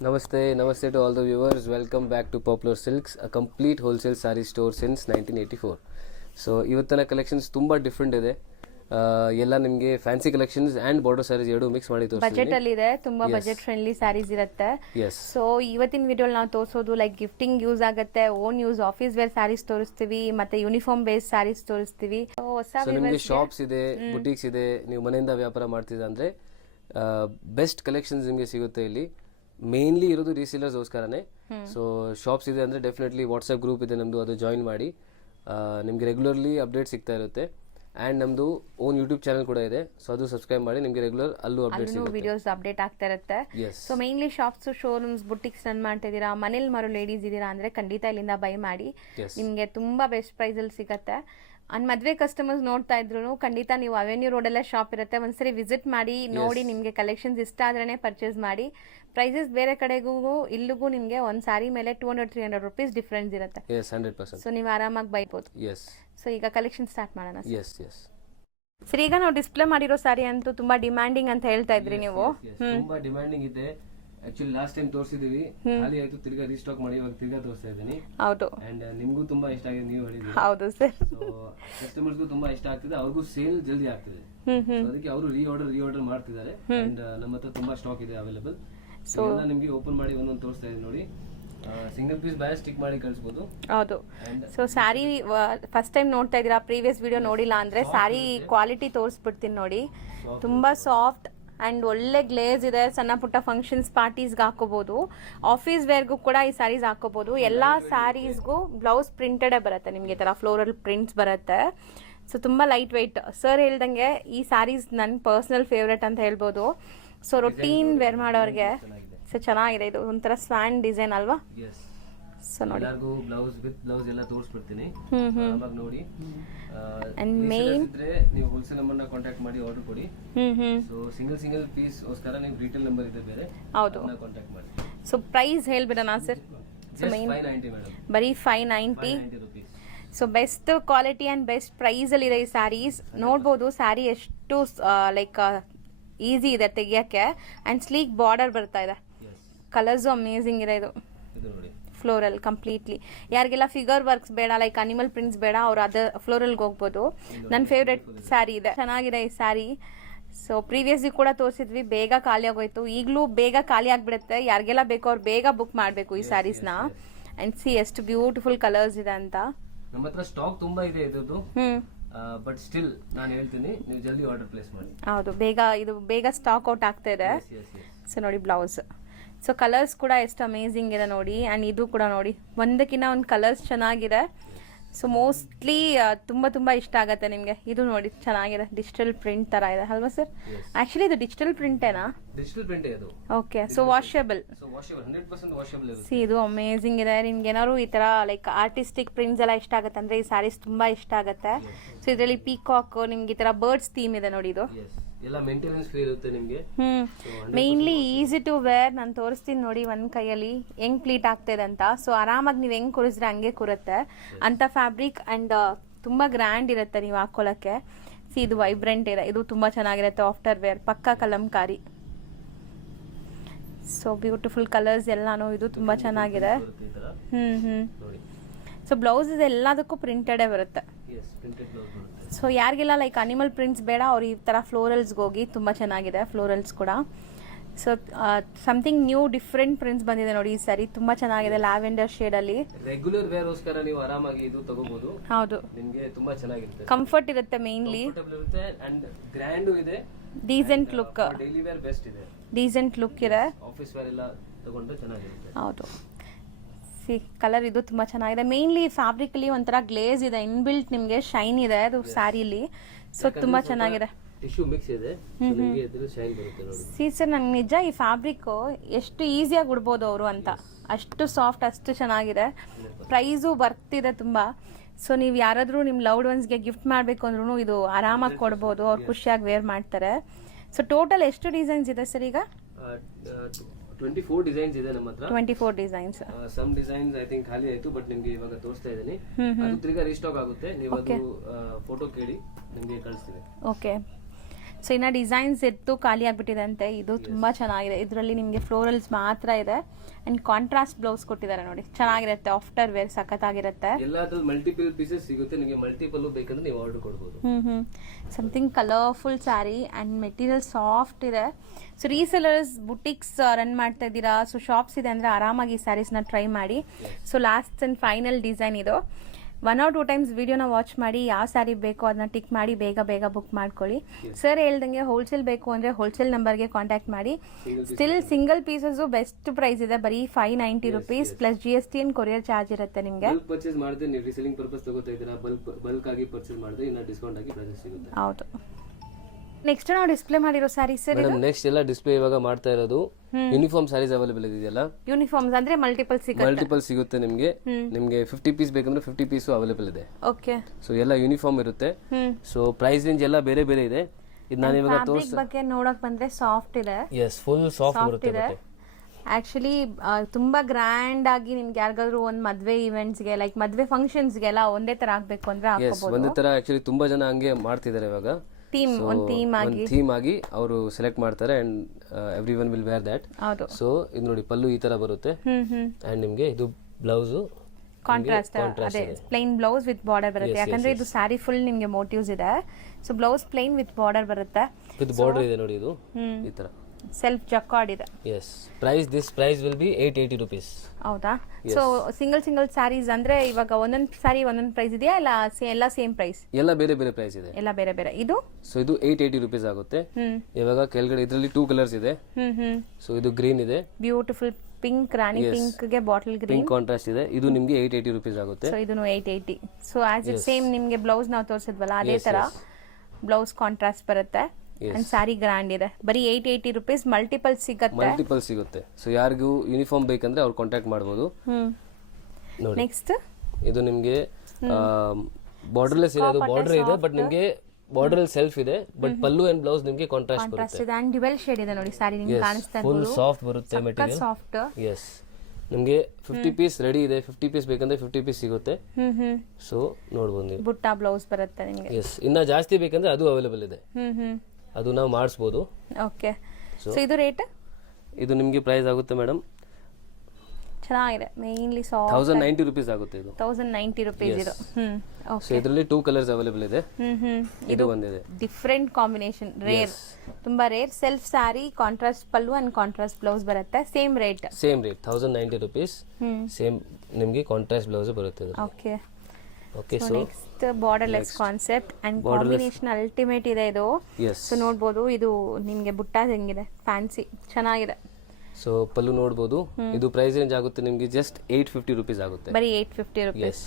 Namaste to all the viewers. Welcome back to Popular Silks, a complete wholesale saree store since 1984. So ಇವತ್ತಿನ collections ತುಂಬ different ಇದೆ. ಎಲ್ಲ ನಿಮಗೆ fancy collections and border sarees ಎರಡು mix ಮಾಡಿ ತೋರಿಸ್ತೀನಿ. ಬಜೆಟ್ ಅಲ್ಲಿ ಇದೆ, ತುಂಬಾ ಬಜೆಟ್ ಫ್ರೆಂಡ್ಲಿ ಸ್ಯಾರೀಸ್ ಇರುತ್ತೆ. ಸೊ ಇವತ್ತಿನ ವಿಡಿಯೋ ನಾವು ತೋರಿಸೋದು ಲೈಕ್ ಗಿಫ್ಟಿಂಗ್ ಯೂಸ್ ಆಗುತ್ತೆ, own use office wear sarees ತೋರಿಸ್ತೀವಿ, ಮತ್ತೆ ಯೂನಿಫಾರ್ಮ್ ಬೇಸ್ ಸ್ಯಾರೀಸ್ ತೋರಿಸ್ತೀವಿ. ನಿಮಗೆ ಶಾಪ್ಸ್ ಇದೆ, ಬುಟೀಕ್ಸ್ ಇದೆ, ನೀವು ಮನೆಯಿಂದ ವ್ಯಾಪಾರ ಮಾಡ್ತಿದ್ದ ಅಂದ್ರೆ ಬೆಸ್ಟ್ ಕಲೆಕ್ಷನ್ಸ್ ನಿಮಗೆ ಸಿಗುತ್ತೆ ಇಲ್ಲಿ. ಮೇನ್ಲಿ ಇರೋದು ರೀಸೇಲರ್ಸ್ಗೋಸ್ಕರನೇ. ಸೊ ಶಾಪ್ಸ್ ಇದೆ ಅಂದರೆ ಡೆಫಿನೆಟ್ಲಿ ವಾಟ್ಸಪ್ ಗ್ರೂಪ್ ಇದೆ ನಮ್ಮದು, ಅದು ಜಾಯಿನ್ ಮಾಡಿ. ನಿಮಗೆ ರೆಗ್ಯುಲರ್ಲಿ ಅಪ್ಡೇಟ್ ಸಿಗ್ತಾ ಇರುತ್ತೆ. ಆ್ಯಂಡ್ ನಮ್ಮದು ಓನ್ ಯೂಟ್ಯೂಬ್ ಚಾನಲ್ ಕೂಡ ಇದೆ, ಸೊ ಅದು ಸಬ್ಸ್ಕ್ರೈಬ್ ಮಾಡಿ, ನಿಮಗೆ ರೆಗ್ಯುಲರ್ ಅಲ್ಲೂ ವಿಡಿಯೋಸ್ ಅಪ್ಡೇಟ್ ಆಗ್ತಾ ಇರುತ್ತೆ. So mainly shops, showrooms, boutiques run ಮಾಡ್ತಿದ್ದೀರಾ, ಮನೇಲಿ ಮಾರೋ ಲೇಡೀಸ್ ಇದ್ದೀರಾ ಅಂದರೆ ಖಂಡಿತ ಇಲ್ಲಿಂದ ಬೈ ಮಾಡಿ, ನಿಮಗೆ ತುಂಬ ಬೆಸ್ಟ್ ಪ್ರೈಸಲ್ಲಿ ಸಿಗುತ್ತೆ. ಮದುವೆ ಕಸ್ಟಮರ್ಸ್ ನೋಡ್ತಾ ಇದ್ರು ಖಂಡಿತ ನೀವು ಅವೆನ್ಯೂ ರೋಡಲ್ಲೇ ಶಾಪ್ ಇರುತ್ತೆ, ಒಂದ್ಸರಿ ವಿಸಿಟ್ ಮಾಡಿ ನೋಡಿ, ನಿಮಗೆ ಕಲೆಕ್ಷನ್ಸ್ ಇಷ್ಟ ಆದ್ರೇ ಪರ್ಚೇಸ್ ಮಾಡಿ. ಪ್ರೈಸಸ್ ಬೇರೆ ಕಡೆಗೂ ಇಲ್ಲಿಗೂ ನಿಮಗೆ ಒಂದು ಸ್ಯಾರಿ ಮೇಲೆ 200-300 ರುಪೀಸ್ ಡಿಫ್ರೆನ್ಸ್ ಇರುತ್ತೆ. ಸೊ ನೀವು ಆರಾಮಾಗಿ ಬೈಬೋದು. ಸೊ ಈಗ ಕಲೆಕ್ಷನ್ ಸ್ಟಾರ್ಟ್ ಮಾಡೋಣ. ಸರ್ ಈಗ ನಾವು ಡಿಸ್ಪ್ಲೇ ಮಾಡಿರೋ ಸ್ಯಾರಿ ಅಂತೂ ತುಂಬಾ ಡಿಮ್ಯಾಂಡಿಂಗ್ ಅಂತ ಹೇಳ್ತಾ ಇದ್ರಿ ನೀವು. ತುಂಬಾ ಡಿಮ್ಯಾಂಡಿಂಗ್ ಇದೆ. ಆಕ್ಚುಲಿ ಲಾಸ್ಟ್ ಟೈಮ್ ತೋರಿಸಿದೀವಿ, ಖಾಲಿ ಆಯ್ತು, ತಿರ್ಗಾ ರೀಸ್ಟಾಕ್ ಮಾಡಿ ಇವಾಗ ತಿರ್ಗಾ ತೋರಿಸ್ತಾ ಇದ್ದೀನಿ. ಹೌದು, ಅಂಡ್ ನಿಮ್ಗೂ ತುಂಬಾ ಇಷ್ಟ ಆಗಿದೆ, ನೀವು ಹೇಳಿದ್ರಿ. ಹೌದು ಸರ್. ಸೊ ಕಸ್ಟಮರ್ಸ್ಗೂ ತುಂಬಾ ಇಷ್ಟ ಆಗ್ತಿದೆ, ಅವ್ರಿಗೂ ಸೇಲ್ ಜಲ್ದಿ ಆಗ್ತಿದೆ, ಅದಕ್ಕೆ ಅವರು ರೀಆರ್ಡರ್ ಮಾಡ್ತಿದ್ದಾರೆ. ಅಂಡ್ ನಮ್ಮ ಹತ್ರ ತುಂಬಾ ಸ್ಟಾಕ್ ಇದೆ ಅವೈಲೇಬಲ್. ಸೊ ನಿಮ್ಗೆ ಓಪನ್ ಮಾಡಿ ಒಂದೊಂದು ತೋರಿಸ್ತಾ ಇದೀನಿ ನೋಡಿ. ಸಿಂಗಲ್ ಪೀಸ್ ಬ್ಯಾಗ್ ಸ್ಟಿಕ್ ಮಾಡಿ ಕಳಿಸಬಹುದು. ಹೌದು. ಸೊ ಸ್ಯಾರಿ ಫಸ್ಟ್ ಟೈಮ್ ನೋಡ್ತಾ ಇದೀರಾ, ಪ್ರೀವಿಯಸ್ ವಿಡಿಯೋ ನೋಡಿಲ್ಲ ಅಂದ್ರೆ ಸ್ಯಾರಿ ಕ್ವಾಲಿಟಿ ತೋರಿಸ್ಬಿಡ್ತೀನಿ ನೋಡಿ. ತುಂಬಾ ಸಾಫ್ಟ್ ಅಂಡ್ ಒಳ್ಳೆ ಗ್ಲೇಸ್ ಇದೆ. ಸಣ್ಣ ಪುಟ್ಟ ಫಂಕ್ಷನ್ಸ್, ಪಾರ್ಟೀಸ್ಗೆ ಹಾಕೋಬಹುದು, ಆಫೀಸ್ ವೇರ್ಗೂ ಕೂಡ ಈ ಸ್ಯಾರೀಸ್ ಹಾಕೋಬಹುದು. ಎಲ್ಲಾ ಸ್ಯಾರೀಸ್ಗೂ ಬ್ಲೌಸ್ ಪ್ರಿಂಟೆಡೇ ಬರುತ್ತೆ ನಿಮ್ಗೆ, ಈ ತರ ಫ್ಲೋರಲ್ ಪ್ರಿಂಟ್ಸ್ ಬರುತ್ತೆ. ಸೊ ತುಂಬಾ ಲೈಟ್ ವೆಯ್ಟ್. ಸರ್ ಹೇಳ್ದಂಗೆ ಈ ಸ್ಯಾರೀಸ್ ನನ್ನ ಪರ್ಸನಲ್ ಫೇವ್ರೆಟ್ ಅಂತ ಹೇಳ್ಬೋದು. ಸೊ ರೊಟೀನ್ ವೇರ್ ಮಾಡೋರಿಗೆ ಸೊ ಚೆನ್ನಾಗಿದೆ. ಇದು ಒಂಥರ ಸ್ವಾನ್ ಡಿಸೈನ್ ಅಲ್ವಾ? ಸೊ ನೋಡಿ, ಎಲ್ಲರಿಗೂ ಬ್ಲೌಸ್ ವಿತ್ ಬ್ಲೌಸ್ ಎಲ್ಲ ತೋರಿಸ್ಬಿಡ್ತೀನಿ ನೋಡಿ. ಅಂಡ್ ಮೇನ್ ನೀವು ಹೋಲ್ಸೇಲ್ ನಂಬರ್ನ ಕಾಂಟ್ಯಾಕ್ಟ್ ಮಾಡಿ ಆರ್ಡರ್ ಕೊಡಿ. ಸೊ ಸಿಂಗಲ್ ಪೀಸ್ ಗೋಸ್ಕರ ನೀವು ರಿಟೇಲ್ ನಂಬರ್ ಇದೆ ಬೇರೆ, ಹೌದು, ಕಾಂಟ್ಯಾಕ್ಟ್ ಮಾಡಿ. ಸೊ ಪ್ರೈಸ್ ಹೇಳ್ಬಿಡೋಣ ಸರ್? ಸೊ ಮೇನ್ 590 ಮೇಡಂ, ಬರೀ 590 rupees. So best quality and best price ಅಲ್ಲಿ ಇದೆ ಈ ಸ್ಯಾರೀಸ್. ನೋಡ್ಬೋದು ಸ್ಯಾರಿ ಎಷ್ಟು ಲೈಕ್ ಈಸಿ ಇದೆ ತೆಗಿಯಕ್ಕೆ, ಅಂಡ್ ಸ್ಲೀಕ್ ಬಾರ್ಡರ್ ಬರ್ತಾ ಇದೆ. ಕಲರ್ಸು ಅಮೇಸಿಂಗ್ ಇದೆ. ಇದು ಫ್ಲೋರಲ್ ಕಂಪ್ಲೀಟ್ಲಿ. ಯಾರಿಗೆಲ್ಲ ಫಿಗರ್ ವರ್ಕ್ಸ್ ಬೇಡ, ಲೈಕ್ ಅನಿಮಲ್ ಪ್ರಿಂಟ್ಸ್ ಬೇಡ, ಅವ್ರು ಅದ ಫ್ಲೋರಲ್ಗೆ ಹೋಗ್ಬೋದು. ನನ್ನ ಫೇವ್ರೆಟ್ ಸ್ಯಾರಿ ಇದೆ, ಚೆನ್ನಾಗಿದೆ ಈ ಸ್ಯಾರಿ. ಸೊ ಪ್ರೀವಿಯಸ್ಲಿ ಕೂಡ ತೋರಿಸಿದ್ವಿ, ಬೇಗ ಖಾಲಿ ಆಗೋಯ್ತು, ಈಗಲೂ ಬೇಗ ಖಾಲಿ ಆಗಿಬಿಡುತ್ತೆ. ಯಾರಿಗೆಲ್ಲ ಬೇಕೋ ಅವ್ರು ಬೇಗ ಬುಕ್ ಮಾಡಬೇಕು ಈ ಸ್ಯಾರೀಸ್ನ. ಅಂಡ್ ಸಿ ಎಷ್ಟು ಬ್ಯೂಟಿಫುಲ್ ಕಲರ್ಸ್ ಇದೆ ಅಂತ. ನಮ್ಮ ಹತ್ರ ಸ್ಟಾಕ್ ತುಂಬಾ ಇದೆ ಇದ್ರದ್ದು, ಬಟ್ ಸ್ಟಿಲ್ ನಾನು ಹೇಳ್ತೀನಿ, ನೀವು ಜಲ್ದಿ ಆರ್ಡರ್ ಪ್ಲೇಸ್ ಮಾಡಿ. ಹೌದು, ಬೇಗ ಸ್ಟಾಕ್ ಔಟ್ ಆಗ್ತಾ ಇದೆ. ಸೊ ನೋಡಿ ಬ್ಲೌಸ್. ಸೊ ಕಲರ್ಸ್ ಕೂಡ ಎಷ್ಟು ಅಮೇಸಿಂಗ್ ಇದೆ ನೋಡಿ. ಆ್ಯಂಡ್ ಇದು ಕೂಡ ನೋಡಿ, ಒಂದಕ್ಕಿಂತ ಒಂದು ಕಲರ್ಸ್ ಚೆನ್ನಾಗಿದೆ. ಸೊ ಮೋಸ್ಟ್ಲಿ ತುಂಬ ಇಷ್ಟ ಆಗುತ್ತೆ ನಿಮಗೆ. ಇದು ನೋಡಿ ಚೆನ್ನಾಗಿದೆ, ಡಿಜಿಟಲ್ ಪ್ರಿಂಟ್ ಥರ ಇದೆ ಅಲ್ವಾ ಸರ್? ಆ್ಯಕ್ಚುಲಿ ಇದು ಡಿಜಿಟಲ್ ಪ್ರಿಂಟೇನಾ? ಡಿಜಿಟಲ್ ಪ್ರಿಂಟ್ ಇದು. Okay, so washable. 100% ವಾಷಬಲ್ ಇರುತ್ತೆ. ಸಿ ಇದು ಅಮೇಸಿಂಗ್ ಇದೆ. ನಿಮ್ಗೆ ಏನಾದ್ರು ಈ ಥರ ಲೈಕ್ ಆರ್ಟಿಸ್ಟಿಕ್ ಪ್ರಿಂಟ್ಸ್ ಎಲ್ಲ ಇಷ್ಟ ಆಗುತ್ತೆ ಅಂದರೆ ಈ ಸ್ಯಾರೀಸ್ ತುಂಬ ಇಷ್ಟ ಆಗುತ್ತೆ. ಸೊ ಇದರಲ್ಲಿ ಪೀಕಾಕ್, ನಿಮ್ಗೆ ಈ ಥರ ಬರ್ಡ್ಸ್ ಥೀಮ್ ಇದೆ ನೋಡಿ. ಇದು ಎಲ್ಲ ಮೇಂಟೆನೆನ್ಸ್ ಫ್ರೀ ಇರುತ್ತೆ ನಿಮಗೆ. Mainly easy to wear. ನಾನು ತೋರಿಸ್ತೀನಿ ನೋಡಿ ಒಂದು ಕೈಯಲ್ಲಿ ಹೆಂಗ್ ಪ್ಲೀಟ್ ಆಗ್ತಿದೆ ಅಂತ. ಸೊ ಆರಾಮಾಗಿ ನೀವು ಹೆಂಗ್ ಕೂರಿಸಿದ್ರೆ ಹಂಗೆ ಕೂರುತ್ತೆ ಅಂತ ಫ್ಯಾಬ್ರಿಕ್. ಅಂಡ್ ತುಂಬಾ ಗ್ರ್ಯಾಂಡ್ ಇರುತ್ತೆ ನೀವು ಹಾಕೊಳ್ಳೋಕ್ಕೆ. ಸಿ ಇದು ವೈಬ್ರೆಂಟ್ ಇದೆ, ಇದು ತುಂಬಾ ಚೆನ್ನಾಗಿರುತ್ತೆ. ಆಫ್ಟರ್ ವೇರ್ ಪಕ್ಕಾ ಕಲಂಕಾರಿ. ಸೊ ಬ್ಯೂಟಿಫುಲ್ ಕಲರ್ಸ್ ಎಲ್ಲಾನು. ಇದು ತುಂಬಾ ಚೆನ್ನಾಗಿದೆ. ಸೊ ಬ್ಲೌಸ್ ಇದೆ ಎಲ್ಲದಕ್ಕೂ ಪ್ರಿಂಟೆಡೇ ಬರುತ್ತೆ. ಸೊ ಯಾರಿಗೆಲ್ಲ ಲೈಕ್ ಅನಿಮಲ್ ಪ್ರಿಂಟ್ಸ್ ಬೇಡ, ಅವ್ರು ಈ ಥರ ಫ್ಲೋರಲ್ಸ್ಗೆ ಹೋಗಿ, ತುಂಬ ಚೆನ್ನಾಗಿದೆ ಫ್ಲೋರಲ್ಸ್ ಕೂಡ. So something new different prints ಬಂದಿದೆ ನೋಡಿ ಈ ಸಾರಿ, ತುಂಬ ಚೆನ್ನಾಗಿದೆ. ಲ್ಯಾವೆಂಡರ್ ಶೇಡಲ್ಲಿ ರೆಗ್ಯುಲರ್ ವೇರ್ಗೋಸ್ಕರ ನೀವು ಆರಾಮಾಗಿ ಇದು ತಗೋಬಹುದು. ಹೌದು, ನಿಮಗೆ ತುಂಬಾ ಚೆನ್ನಾಗಿರುತ್ತೆ, ಕಂಫರ್ಟ್ ಇರುತ್ತೆ, ಮೇನ್ಲಿ ಅಂಡ್ ಗ್ರ್ಯಾಂಡ್ ಇದೆ, decent look, daily wear best ಇದೆ, ಡೀಸೆಂಟ್ ಲುಕ್ ಇದೆ. ಆಫೀಸ್ ವೇರ್ ಎಲ್ಲ ತಗೊಂಡ್ರೆ ಚೆನ್ನಾಗಿರುತ್ತೆ. ಹೌದು, ಕಲರ್ ಇದು ತುಂಬಾ ಚೆನ್ನಾಗಿದೆ. ಮೇನ್ಲಿ ಫ್ಯಾಬ್ರಿಕ್ ಅಲ್ಲಿ ಒಂಥರ ಗ್ಲೇಸ್ ಇದೆ, ಇನ್ಬಿಲ್ಟ್ ನಿಮ್ಗೆ ಶೈನ್ ಇದೆ ಅದು ಸ್ಯಾರಿಲಿ. ಸೊ ತುಂಬಾ ಚೆನ್ನಾಗಿದೆ. ಟಿಶ್ಯೂ ಮಿಕ್ಸ್ ಇದೆ, ನಿಮಗೆ ಇದರಲ್ಲಿ ಶೈನ್ ಬರುತ್ತೆ ನೋಡಿ. ಸಿ ಸರ್, ನಂಗೆ ನಿಜ ಈ ಫ್ಯಾಬ್ರಿಕ್ ಎಷ್ಟು ಈಸಿಯಾಗಿ ಉಡ್ಬೋದು ಅವರು ಅಂತ, ಅಷ್ಟು ಸಾಫ್ಟ್, ಅಷ್ಟು ಚೆನ್ನಾಗಿದೆ. ಪ್ರೈಸು ಬರ್ತಿದೆ ತುಂಬಾ. ಸೊ ನೀವು ಯಾರಾದರೂ ನಿಮ್ಮ ಲವ್ಡ್ ಒನ್ಸ್ಗೆ ಗಿಫ್ಟ್ ಮಾಡಬೇಕು ಅಂದ್ರೂ ಇದು ಆರಾಮಾಗಿ ಕೊಡ್ಬೋದು, ಅವ್ರು ಖುಷಿಯಾಗಿ ವೇರ್ ಮಾಡ್ತಾರೆ. ಸೊ ಟೋಟಲ್ ಎಷ್ಟು ಡಿಸೈನ್ಸ್ ಇದೆ ಸರ್ ಈಗ? 24 ಡಿಸೈನ್ಸ್ ಇದೆ ನಮ್ಮ ಹತ್ರ. 24 designs. Some designs I think ಖಾಲಿ ಆಯ್ತು, ಬಟ್ ನಿಮಗೆ ಇವಾಗ ತೋರಿಸ್ತಾ ಇದ್ದೀನಿ. ಅದು ತಿರ್ಗಾ ರೀಸ್ಟಾಕ್ ಆಗುತ್ತೆ, ನೀವು ಅದು ಫೋಟೋ ಕೇಳಿ ನಿಮಗೆ ಕಳಿಸ್ತೀವಿ. ಓಕೆ. ಸೊ ಇನ್ನು ಡಿಸೈನ್ಸ್ ಎತ್ತು ಖಾಲಿ ಆಗ್ಬಿಟ್ಟಿದೆ ಅಂತೆ. ಇದು ತುಂಬ ಚೆನ್ನಾಗಿದೆ. ಇದರಲ್ಲಿ ನಿಮಗೆ ಫ್ಲೋರಲ್ಸ್ ಮಾತ್ರ ಇದೆ ಆ್ಯಂಡ್ ಕಾಂಟ್ರಾಸ್ಟ್ ಬ್ಲೌಸ್ ಕೊಟ್ಟಿದ್ದಾರೆ ನೋಡಿ, ಚೆನ್ನಾಗಿರುತ್ತೆ. ಆಫ್ಟರ್ ವೇರ್ ಸಖತ್ತಾಗಿರುತ್ತೆ. ಎಲ್ಲಾದ್ರಲ್ಲಿ ಮಲ್ಟಿಪಲ್ ಪೀಸಸ್ ಸಿಗುತ್ತೆ ನಿಮಗೆ, ಮಲ್ಟಿಪಲ್ ಬೇಕಂದ್ರೆ ನೀವು ಆರ್ಡರ್ ಕೊಡ್ಬೋದು. Something colourful sari and material soft ಇದೆ. ಸೊ ರೀಸೆಲರ್ಸ್ ಬುಟಿಕ್ಸ್ ರನ್ ಮಾಡ್ತಾ ಇದ್ದೀರಾ, ಸೊ ಶಾಪ್ಸ್ ಇದೆ ಅಂದರೆ ಆರಾಮಾಗಿ ಈ ಸ್ಯಾರೀಸ್ನ ಟ್ರೈ ಮಾಡಿ. So last and final design ಇದು. 1 or 2 times ವಿಡಿಯೋನ ವಾಚ್ ಮಾಡಿ ಯಾವ ಸ್ಯಾರಿ ಬೇಕೋ ಅದನ್ನ ಟಿಕ್ ಮಾಡಿ ಬೇಗ ಬೇಗ ಬುಕ್ ಮಾಡ್ಕೊಳ್ಳಿ. ಸರ್ ಹೇಳ್ದಂಗೆ ಹೋಲ್ಸೇಲ್ ಬೇಕು ಅಂದರೆ ಹೋಲ್ಸೇಲ್ ನಂಬರ್ಗೆ ಕಾಂಟ್ಯಾಕ್ಟ್ ಮಾಡಿ. Still single pieces best price ಇದೆ, ಬರೀ 590 rupees plus GST and courier charge ಇರುತ್ತೆ ನಿಮಗೆ. ಪರ್ಚೇಸ್ ಮಾಡಿದ್ರೆ ನೀವು ರೀಸೆಲ್ಲಿಂಗ್ ಪರ್ಪಸ್ ತಗೋತಾ ಇದ್ದೀರಾ, ಬಲ್ಕ್ ಆಗಿ ಪರ್ಚೇಸ್ ಮಾಡಿದ್ರೆ ಇನ್ನ ಡಿಸ್ಕೌಂಟ್ ಆಗಿ ಪ್ರೈಸ್ ಸಿಗುತ್ತೆ. ಹೌದು. ನೆಕ್ಸ್ಟ್ ನಾವು ಡಿಸ್ಪ್ಲೇ ಮಾಡಿರೋ ಸ್ಯಾರಿ ಸರ್, ಮೇಡಮ್ ನೆಕ್ಸ್ಟ್ ಎಲ್ಲ ಡಿಸ್ಪ್ಲೇ ಇವಾಗ ಮಾಡ್ತಾ ಇರೋದು ಯೂನಿಫಾರ್ಮ್ ಸ್ಯಾರೀಸ್ ಅವೈಲೇಬಲ್ ಇದೆಯಲ್ಲ. ಯೂನಿಫಾರ್ಮ್ಸ್ ಅಂದ್ರೆ ಮಲ್ಟಿಪಲ್ ಸಿಗುತ್ತೆ ನಿಮಗೆ. 50 ಪೀಸ್ ಬೇಕಂದ್ರೆ 50 ಪೀಸು ಅವೈಲೇಬಲ್ ಇದೆ. ಓಕೆ. ಸೊ ಎಲ್ಲ ಯೂನಿಫಾರ್ಮ್ ಇರುತ್ತೆ. ಸೊ ಪ್ರೈಸ್ ರೇಂಜ್ ಎಲ್ಲ ಬೇರೆ ಬೇರೆ ಇದೆ. ಇದು ನಾನು ಇವಾಗ ಬಗ್ಗೆ ನೋಡಕ್ ಬಂದ್ರೆ ಸಾಫ್ಟ್ ಇದೆ. ಎಸ್, ಫುಲ್ ಸಾಫ್ಟ್ ಬರುತ್ತೆ. ಆಕ್ಚುಲಿ ತುಂಬಾ ಗ್ರ್ಯಾಂಡ್ ಆಗಿ ನಿಮ್ಗೆ ಯಾರಿಗಾದ್ರೂ ಒಂದು ಮದ್ವೆ ಇವೆಂಟ್ಸ್ಗೆ ಲೈಕ್ ಮದ್ವೆ ಫಂಕ್ಷನ್ಸ್ಗೆಲ್ಲ ಒಂದೇ ತರ ಆಗ್ಬೇಕು ಅಂದ್ರೆ ಒಂದೇ ತರ. ಆಕ್ಚುಲಿ ತುಂಬಾ ಜನ ಹಂಗೆ ಮಾಡ್ತಿದ್ದಾರೆ ಇವಾಗ. ಥೀಮ್ ಆಗಿ ಅವರು ಸೆಲೆಕ್ಟ್ ಮಾಡ್ತಾರೆ and everyone will wear that. So ಇದು ನೋಡಿ, ಪಲ್ಲು ಈ ತರ ಬರುತ್ತೆ ಅಂಡ್ ನಿಮ್ಗೆ ಇದು ಬ್ಲೌಸ್ ಕಾಂಟ್ರಾಸ್ಟ್, ಅದೇ ಪ್ಲೇನ್ ಬ್ಲೌಸ್ ವಿತ್ ಬಾರ್ಡರ್ ಬರುತ್ತೆ. ಯಾಕಂದ್ರೆ ಇದು ಸ್ಯಾರಿ ಫುಲ್ ನಿಮ್ಗೆ ಮೋಟಿವ್ಸ್ ಇದೆ. So blouse plain with border ಬರುತ್ತೆ. ವಿತ್ ಬಾರ್ಡರ್ ಇದೆ ನೋಡಿ, ಇದು ಈ ತರ ಸೆಲ್ಫ್ ಜಕಾರ್ಡ್ ಇದೆ. Yes. This price will be 880 rupees. ಹೌದಾ? ಸೊ ಸಿಂಗಲ್ ಸ್ಯಾರೀಸ್ ಅಂದ್ರೆ ಇವಾಗ ಒಂದೊಂದು ಸ್ಯಾರಿ ಒಂದೊಂದು ಪ್ರೈಸ್ ಇದೆಯಾ ಇಲ್ಲ ಎಲ್ಲ ಸೇಮ್ ಪ್ರೈಸ್? ಎಲ್ಲ ಬೇರೆ ಬೇರೆ ಪ್ರೈಸ್ ಇದೆ, ಎಲ್ಲ ಬೇರೆ ಬೇರೆ. ಇದು ಸೊ ಇದು 880 rupees ಆಗುತ್ತೆ. ಇವಾಗ ಕೆಳಗಡೆ ಇದರಲ್ಲಿ 2 ಕಲರ್ಸ್ ಇದೆ. ಸೊ ಇದು ಗ್ರೀನ್ ಇದೆ, ಬ್ಯೂಟಿಫುಲ್ ಪಿಂಕ್, ರಾಣಿ ಪಿಂಕ್ ಗೆ ಬಾಟಲ್ ಗ್ರೀನ್, ಪಿಂಕ್ ಕಾಂಟ್ರಾಸ್ಟ್ ಇದೆ. ಇದು ನಿಮಗೆ 880 rupees ಆಗುತ್ತೆ. ಸೊ ಇದನ್ನು 880. ಸೊ ಆಸ್ ಇಟ್ ಸೇಮ್ ನಿಮಗೆ ಬ್ಲೌಸ್ ನಾವು ತೋರಿಸಿದ್ವಲ್ಲ ಅದೇ ತರ ಬ್ಲೌಸ್ ಕಾಂಟ್ರಾಸ್ಟ್ ಬರುತ್ತೆ. ಅಂಡ್ ಸ್ಯಾರಿ ಗ್ರ್ಯಾಂಡ್ ಇದೆ. ಬರೀ 880 rupees ಮಲ್ಟಿಪಲ್ ಸಿಗುತ್ತೆ. ಸೊ ಯಾರಿಗೂ ಯೂನಿಫಾರ್ಮ್ ಬೇಕಂದ್ರೆ ಅವ್ರು ಕಾಂಟ್ಯಾಕ್ಟ್ ಮಾಡಬಹುದು. ನೋಡಿ ನೆಕ್ಸ್ಟ್ ಇದು ನಿಮಗೆ ಬಾರ್ಡರ್ಲೆಸ್ ಇದೆ. ಅದು ಬಾರ್ಡರ್ ಇದೆ ಬಟ್ ನಿಮಗೆ ಬಾರ್ಡರ್ ಸೆಲ್ಫ್ ಇದೆ, ಬಟ್ ಪಲ್ಲು ಅಂಡ್ ಬ್ಲೌಸ್ ನಿಮಗೆ ಕಾಂಟ್ರಾಸ್ಟ್ ಬರುತ್ತೆ. ಅಂಡ್ ಡ್ಯುಯಲ್ ಶೇಡ್ ಇದೆ ನೋಡಿ ಸ್ಯಾರಿ, ನಿಮಗೆ ಕಾಣಿಸ್ತಾ ಇದೆ. ಫುಲ್ ಸಾಫ್ಟ್ ಬರುತ್ತೆ ಮೆಟೀರಿಯಲ್, ಸಾಫ್ಟ್. ಎಸ್. ನಿಮಗೆ 50 ಪೀಸ್ ರೆಡಿ ಇದೆ. 50 ಪೀಸ್ ಬೇಕಂದ್ರೆ 50 ಪೀಸ್ ಸಿಗುತ್ತೆ. ಸೊ ನೋಡಬಹುದು ನೀವು. ಬುಟ್ಟ ಬ್ಲೌಸ್ ಬರುತ್ತೆ ನಿಮಗೆ. ಎಸ್. ಇನ್ನ ಜಾಸ್ತಿ ಬೇಕಂದ್ರೆ ಅದು ಅವೈಲೇಬಲ್ ಇದೆ, ಅದು ನಾವು ಮಾಡಿಸಬಹುದು. ಓಕೆ. ಸೊ ಇದು ರೇಟ್? ಇದು ನಿಮಗೆ ಪ್ರೈಸ್ ಆಗುತ್ತೆ ಮೇಡಮ್, ಚೆನ್ನಾಗಿದೆ. ಮೇನ್ಲಿ 1090 rupees ಆಗುತ್ತೆ. ಇದು 1090 rupees ಇದು. ಓಕೆ. ಸೊ ಇದರಲ್ಲಿ 2 ಕಲರ್ಸ್ ಅವೈಲೇಬಲ್ ಇದೆ. ಇದು ಒಂದಿದೆ ಡಿಫರೆಂಟ್ ಕಾಂಬಿನೇಷನ್, ರೇರ್, ತುಂಬಾ rare. Self sari, contrast pallu and contrast blouse ಬರುತ್ತೆ. Same rate 1090 rupees. ಸೇಮ್ ನಿಮಗೆ ಕಾಂಟ್ರಾಸ್ಟ್ ಬ್ಲೌಸ್ ಬರುತ್ತೆ. Okay. Okay. So next borderless concept and combination ultimate ಇದೆ ಇದು. ಸೊ ನೋಡಬಹುದು, ಇದು ನಿಮಗೆ ಬುಟ್ಟ ಹೆಂಗಿದೆ, ಫ್ಯಾನ್ಸಿ, ಚೆನ್ನಾಗಿದೆ. ಸೊ ಪಲ್ಲು ನೋಡಬಹುದು. ಇದು ಪ್ರೈಸ್ ರೇಂಜ್ ಆಗುತ್ತೆ ನಿಮಗೆ ಜಸ್ಟ್ 850 rupees ಆಗುತ್ತೆ, ಬರೀ 850 rupees.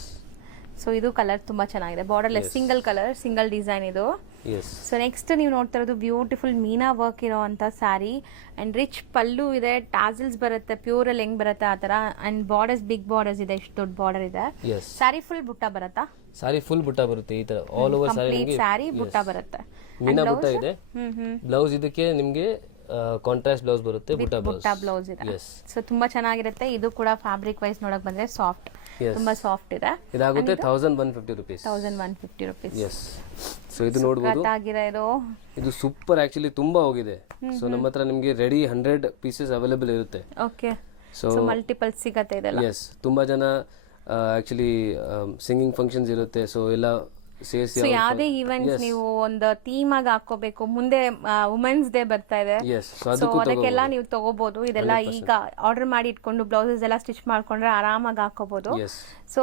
ಸೊ ಇದು ಕಲರ್ ತುಂಬಾ ಚೆನ್ನಾಗಿದೆ. Borderless single colour, single design ಇದು. ಸೊ ನೆಕ್ಸ್ಟ್ ನೀವು ನೋಡ್ತಾ ಇರೋದು ಬ್ಯೂಟಿಫುಲ್ ಮೀನಾ ವರ್ಕ್ ಇರೋ ಅಂತ ಸ್ಯಾರಿ ಅಂಡ್ ರಿಚ್ ಪಲ್ಲು ಇದೆ. ಟಾಸಲ್ಸ್ ಬರುತ್ತೆ, ಪ್ಯೂರ್ ಅಲ್ಲಿ ಹೆಂಗ್ ಬರುತ್ತೆ ಆ ತರ. ಅಂಡ್ ಬಾರ್ಡರ್ಸ್ ಬಿಗ್ ಬಾರ್ಡರ್ಸ್ ಇದೆ, ಇಷ್ಟು ದೊಡ್ಡ ಬಾರ್ಡರ್ ಇದೆ. ಸ್ಯಾರಿ ಫುಲ್ ಬುಟ್ಟ ಬರುತ್ತಾ? ಸ್ಯಾರಿ ಫುಲ್ ಬುಟ್ಟ ಬರುತ್ತೆ ಈ ತರ. ಆಲ್ ಓವರ್ ಸ್ಯಾರಿ ಬುಟ್ಟ ಬರುತ್ತೆ. ಮೀನಾ ಬುಟ್ಟ ಇದೆ. ಬ್ಲೌಸ್ ಇದಕ್ಕೆ ನಿಮಗೆ ಕಾಂಟ್ರಾಸ್ಟ್ ಬ್ಲೌಸ್ ಬರುತ್ತೆ, ಬುಟ್ಟ ಬ್ಲೌಸ್ ಇದೆ. ಸೊ ತುಂಬಾ ಚೆನ್ನಾಗಿರುತ್ತೆ. ಇದು ಕೂಡ ಫ್ಯಾಬ್ರಿಕ್ ವೈಸ್ ನೋಡಕ್ ಬಂದ್ರೆ ಸಾಫ್ಟ್, ತುಂಬಾ ಸಾಫ್ಟ್ ಇದೆ. ಇದಾಗುತ್ತೆ 1150 rupees. 1150 rupees. ಎಸ್. ಸೊ ಇದು ನೋಡಬಹುದು, ಇದು ಸೂಪರ್. ಆಕ್ಚುಲಿ ತುಂಬಾ ಹೋಗಿದೆ. ಸೊ ನಮ್ಮ ಹತ್ರ ನಿಮಗೆ ರೆಡಿ 100 ಪೀಸಸ್ ಅವೈಲೇಬಲ್ ಇರುತ್ತೆ. ಓಕೆ. ಸೊ ಮಲ್ಟಿಪಲ್ ಸಿಗುತ್ತೆ ಇದೆಲ್ಲ. ಎಸ್. ತುಂಬಾ ಜನ ಆಕ್ಚುಲಿ ಸಿಂಗಿಂಗ್ ಫಂಕ್ಷನ್ಸ್ ಇರುತ್ತೆ. ಸೊ ಎಲ್ಲ ಸೊ ಯಾವುದೇ ಈವೆಂಟ್ಸ್ ನೀವು ಒಂದು ಥೀಮ್ ಆಗಿ ಹಾಕೋಬೇಕು. ಮುಂದೆ ವುಮೆನ್ಸ್ ಡೇ ಬರ್ತಾ ಇದೆ, ಸೊ ಅದಕ್ಕೆಲ್ಲ ನೀವು ತಗೋಬಹುದು. ಇದೆಲ್ಲ ಈಗ ಆರ್ಡರ್ ಮಾಡಿ ಇಟ್ಕೊಂಡು ಬ್ಲೌಸಸ್ ಎಲ್ಲ ಸ್ಟಿಚ್ ಮಾಡ್ಕೊಂಡ್ರೆ ಆರಾಮಾಗಿ ಹಾಕೋಬಹುದು. ಸೊ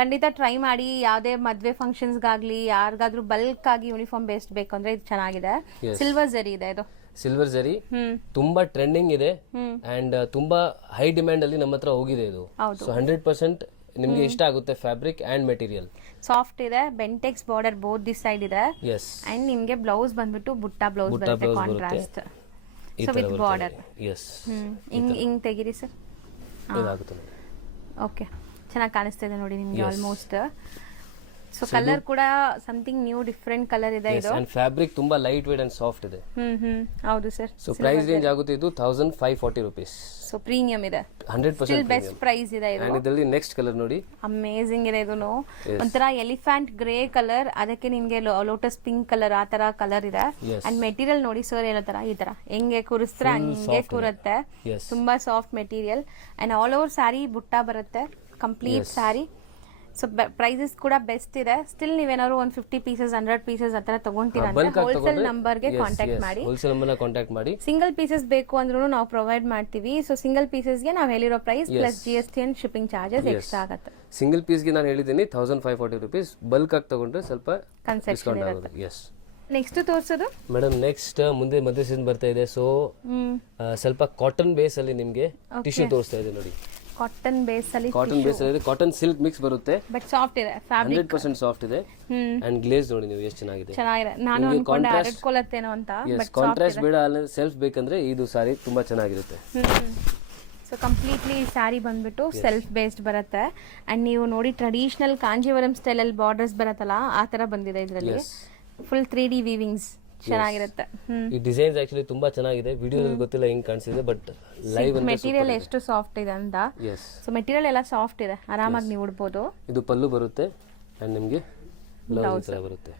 ಖಂಡಿತ ಟ್ರೈ ಮಾಡಿ. ಯಾವುದೇ ಮದ್ವೆ ಫಂಕ್ಷನ್ಸ್ಗಾಗ್ಲಿ ಯಾರಿಗಾದ್ರೂ ಬಲ್ಕ್ ಆಗಿ ಯೂನಿಫಾರ್ಮ್ ಬೇಸ್ಡ್ ಬೇಕಂದ್ರೆ ಇದು ಚೆನ್ನಾಗಿದೆ. ಸಿಲ್ವರ್ ಜರಿ ಇದೆ ಇದು. ಸಿಲ್ವರ್ ಜರಿ ತುಂಬಾ ಟ್ರೆಂಡಿಂಗ್ ಇದೆ ಅಂಡ್ ತುಂಬಾ ಹೈ ಡಿಮ್ಯಾಂಡ್ ಅಲ್ಲಿ ನಮ್ಮ ಹತ್ರ ಹೋಗಿದೆ ಇದು. ಸೊ 100% ನಿಮ್ಗೆ ಇಷ್ಟ ಆಗುತ್ತೆ. ಫ್ಯಾಬ್ರಿಕ್ ಅಂಡ್ ಮೆಟೀರಿಯಲ್ ಸಾಫ್ಟ್ ಇದೆ. Bentex border both this side ಇದೆ. ಅಂಡ್ ನಿಮ್ಗೆ ಬ್ಲೌಸ್ ಬಂದ್ಬಿಟ್ಟು ಬುಟ್ಟ ಬ್ಲೌಸ್ ಬರುತ್ತೆ, ಕಾಂಟ್ರಾಸ್ಟ್. So with border. ಹಿಂಗ್ ತೆಗಿರಿ ಸರ್. ಓಕೆ, ಚೆನ್ನಾಗಿ ಕಾಣಿಸ್ತಾ ಇದೆ ನೋಡಿ ನಿಮ್ಗೆ ಆಲ್ಮೋಸ್ಟ್. ಸೊ ಕಲರ್ ಕೂಡ ಸಮಥಿಂಗ್ ನ್ಯೂ ಡಿಫ್ರೆಂಟ್ ಕಲರ್ ಇದೆ ಇದು. ಅಂಡ್ ಫ್ಯಾಬ್ರಿಕ್ ತುಂಬಾ ಲೈಟ್ ವೇಟ್ ಅಂಡ್ ಸಾಫ್ಟ್ ಇದೆ. ಹೌದು ಸರ್. ಸೊ ಪ್ರೈಸ್ ರೇಂಜ್ ಆಗುತ್ತೆ ಇದು 1540 rupees. ಸೊ ಪ್ರೀಮಿಯಂ ಇದೆ, 100% ಬೆಸ್ಟ್ ಪ್ರೈಸ್ ಇದೆ ಇದು. ಅಂಡ್ ಇದರಲ್ಲಿ ನೆಕ್ಸ್ಟ್ ಕಲರ್ ನೋಡಿ, ಅಮೇಜಿಂಗ್ ಇದೆ ಇದು. ಒಂಥರ ಎಲಿಫೆಂಟ್ ಗ್ರೇ ಕಲರ್, ಅದಕ್ಕೆ ನಿಮ್ಗೆ ಲೋಟಸ್ ಪಿಂಕ್ ಕಲರ್ ಆ ತರ ಕಲರ್ ಇದೆ. ಅಂಡ್ ಮೆಟೀರಿಯಲ್ ನೋಡಿ ಸರ್, ಏನೋ ತರ ಈ ತರ ಹೆಂಗೆ ಕೂರಿಸ್ತಾರೆ ಹಂಗೆ ಕೂರುತ್ತೆ. ತುಂಬಾ soft material and all over sari ಬುಟ್ಟ ಬರುತ್ತೆ, ಕಂಪ್ಲೀಟ್ ಸ್ಯಾರಿ. ಸೊ ಪ್ರೈಸಸ್ ಕೂಡ ಬೆಸ್ಟ್ ಇದೆ. ಸ್ಟಿಲ್ ನೀವೇನಾದ್ರು ಒಂದು 50 ಪೀಸಸ್ 100 ಪೀಸಸ್ ಆ ಥರ ತಗೊಂತೀರಾ ಅಂದ್ರೆ ಹೋಲ್ಸೇಲ್ ನಂಬರ್ಗೆ ಕಾಂಟ್ಯಾಕ್ಟ್ ಮಾಡಿ. ಹೋಲ್ಸೇಲ್ ನಂಬರ್ನ ಕಾಂಟ್ಯಾಕ್ಟ್ ಮಾಡಿ. ಸಿಂಗಲ್ ಪೀಸಸ್ ಬೇಕು ಅಂದ್ರೂ ನಾವು ಪ್ರೊವೈಡ್ ಮಾಡ್ತೀವಿ. ಸೊ ಸಿಂಗಲ್ ಪೀಸಸ್ಗೆ ನಾವು ಹೇಳಿರೋ price plus GST and shipping charges extra ಆಗುತ್ತೆ. ಸಿಂಗಲ್ ಪೀಸ್ಗೆ ನಾನು ಹೇಳಿದ್ದೀನಿ 1540 rupees. ಬಲ್ಕ್ ಆಗಿ ತಗೊಂಡ್ರೆ ಸ್ವಲ್ಪ ಡಿಸ್ಕೌಂಟ್ ಆಗುತ್ತೆ. ಎಸ್. ನೆಕ್ಸ್ಟ್ ತೋರಿಸೋದು ಮೇಡಮ್, ನೆಕ್ಸ್ಟ್ ಮುಂದೆ ಮದುವೆ ಸೀಸನ್ ಬರ್ತಾ ಇದೆ. ಸೊ ಸ್ವಲ್ಪ ಕಾಟನ್ ಬೇಸ್ ಅಲ್ಲಿ ನಿಮ್ಗೆ ಟಿಶ್ಯೂ ತೋರಿಸ್ತಾ ಇದೆ ನೋಡಿ. ಕಾಟನ್ ಬೇಸ್ ಅಲ್ಲಿ ಕಾಟನ್ ಸಿಲ್ಕ್ ಮಿಕ್ಸ್ ಬರುತ್ತೆ, ಬಟ್ ಸಾಫ್ಟ್ ಇದೆ, ಫ್ಯಾಬ್ರಿಕ್ 100% ಸಾಫ್ಟ್ ಇದೆ. ಅಂಡ್ ಗ್ಲೇಸ್ ನೋಡಿ ನೀವು ಎಷ್ಟು ಚೆನ್ನಾಗಿದೆ. ನಾನು ಅನ್ಕೊಂಡೆ ಅರಡ್ಕೊಳ್ಳತ್ತೇನೋ ಅಂತ, ಬಟ್ ಕಾಂಟ್ರಾಸ್ಟ್ ಬೇಡ, ಸೆಲ್ಫ್ ಬೇಕಂದ್ರೆ ಇದು ಸಾರಿ ತುಂಬಾ ಚೆನ್ನಾಗಿರುತ್ತೆ. ಸೊ ಕಂಪ್ಲೀಟ್ಲಿ ಸ್ಯಾರಿ ಬಂದ್ಬಿಟ್ಟು ಸೆಲ್ಫ್ ಬೇಸ್ಡ್ ಬರುತ್ತೆ. ಅಂಡ್ ನೀವು ನೋಡಿ ಟ್ರೆಡಿಷನಲ್ ಕಾಂಜೀವರಂ ಸ್ಟೈಲ್ ಅಲ್ಲಿ ಬಾರ್ಡರ್ಸ್ ಬರುತ್ತಲ್ಲ, ಆ ತರ ಬಂದಿದೆ ಇದರಲ್ಲಿ. ಫುಲ್ 3D ವೀವಿಂಗ್ಸ್ ಚೆನ್ನಾಗಿರುತ್ತೆ. ಈ ಡಿಸೈನ್ಸ್ ಆಕ್ಚುಲಿ ತುಂಬಾ ಚೆನ್ನಾಗಿದೆ. ವಿಡಿಯೋದಲ್ಲಿ ಗೊತ್ತಿಲ್ಲ ಹೆಂಗ್ ಕಾಣಿಸಿದೆ, ಬಟ್ ಲೈವ್ ಮೆಟೀರಿಯಲ್ ಎಷ್ಟು ಸಾಫ್ಟ್ ಇದೆ ಅಂತ. ಸೊ ಮೆಟೀರಿಯಲ್ ಎಲ್ಲ ಸಾಫ್ಟ್ ಇದೆ, ಆರಾಮಾಗಿ ನೀವು ಉಡ್ಬೋದು. ಇದು ಪಲ್ಲು ಬರುತ್ತೆ ಅಂಡ್ ನಿಮಗೆ ಬ್ಲೌಸ್ ಬರುತ್ತೆ.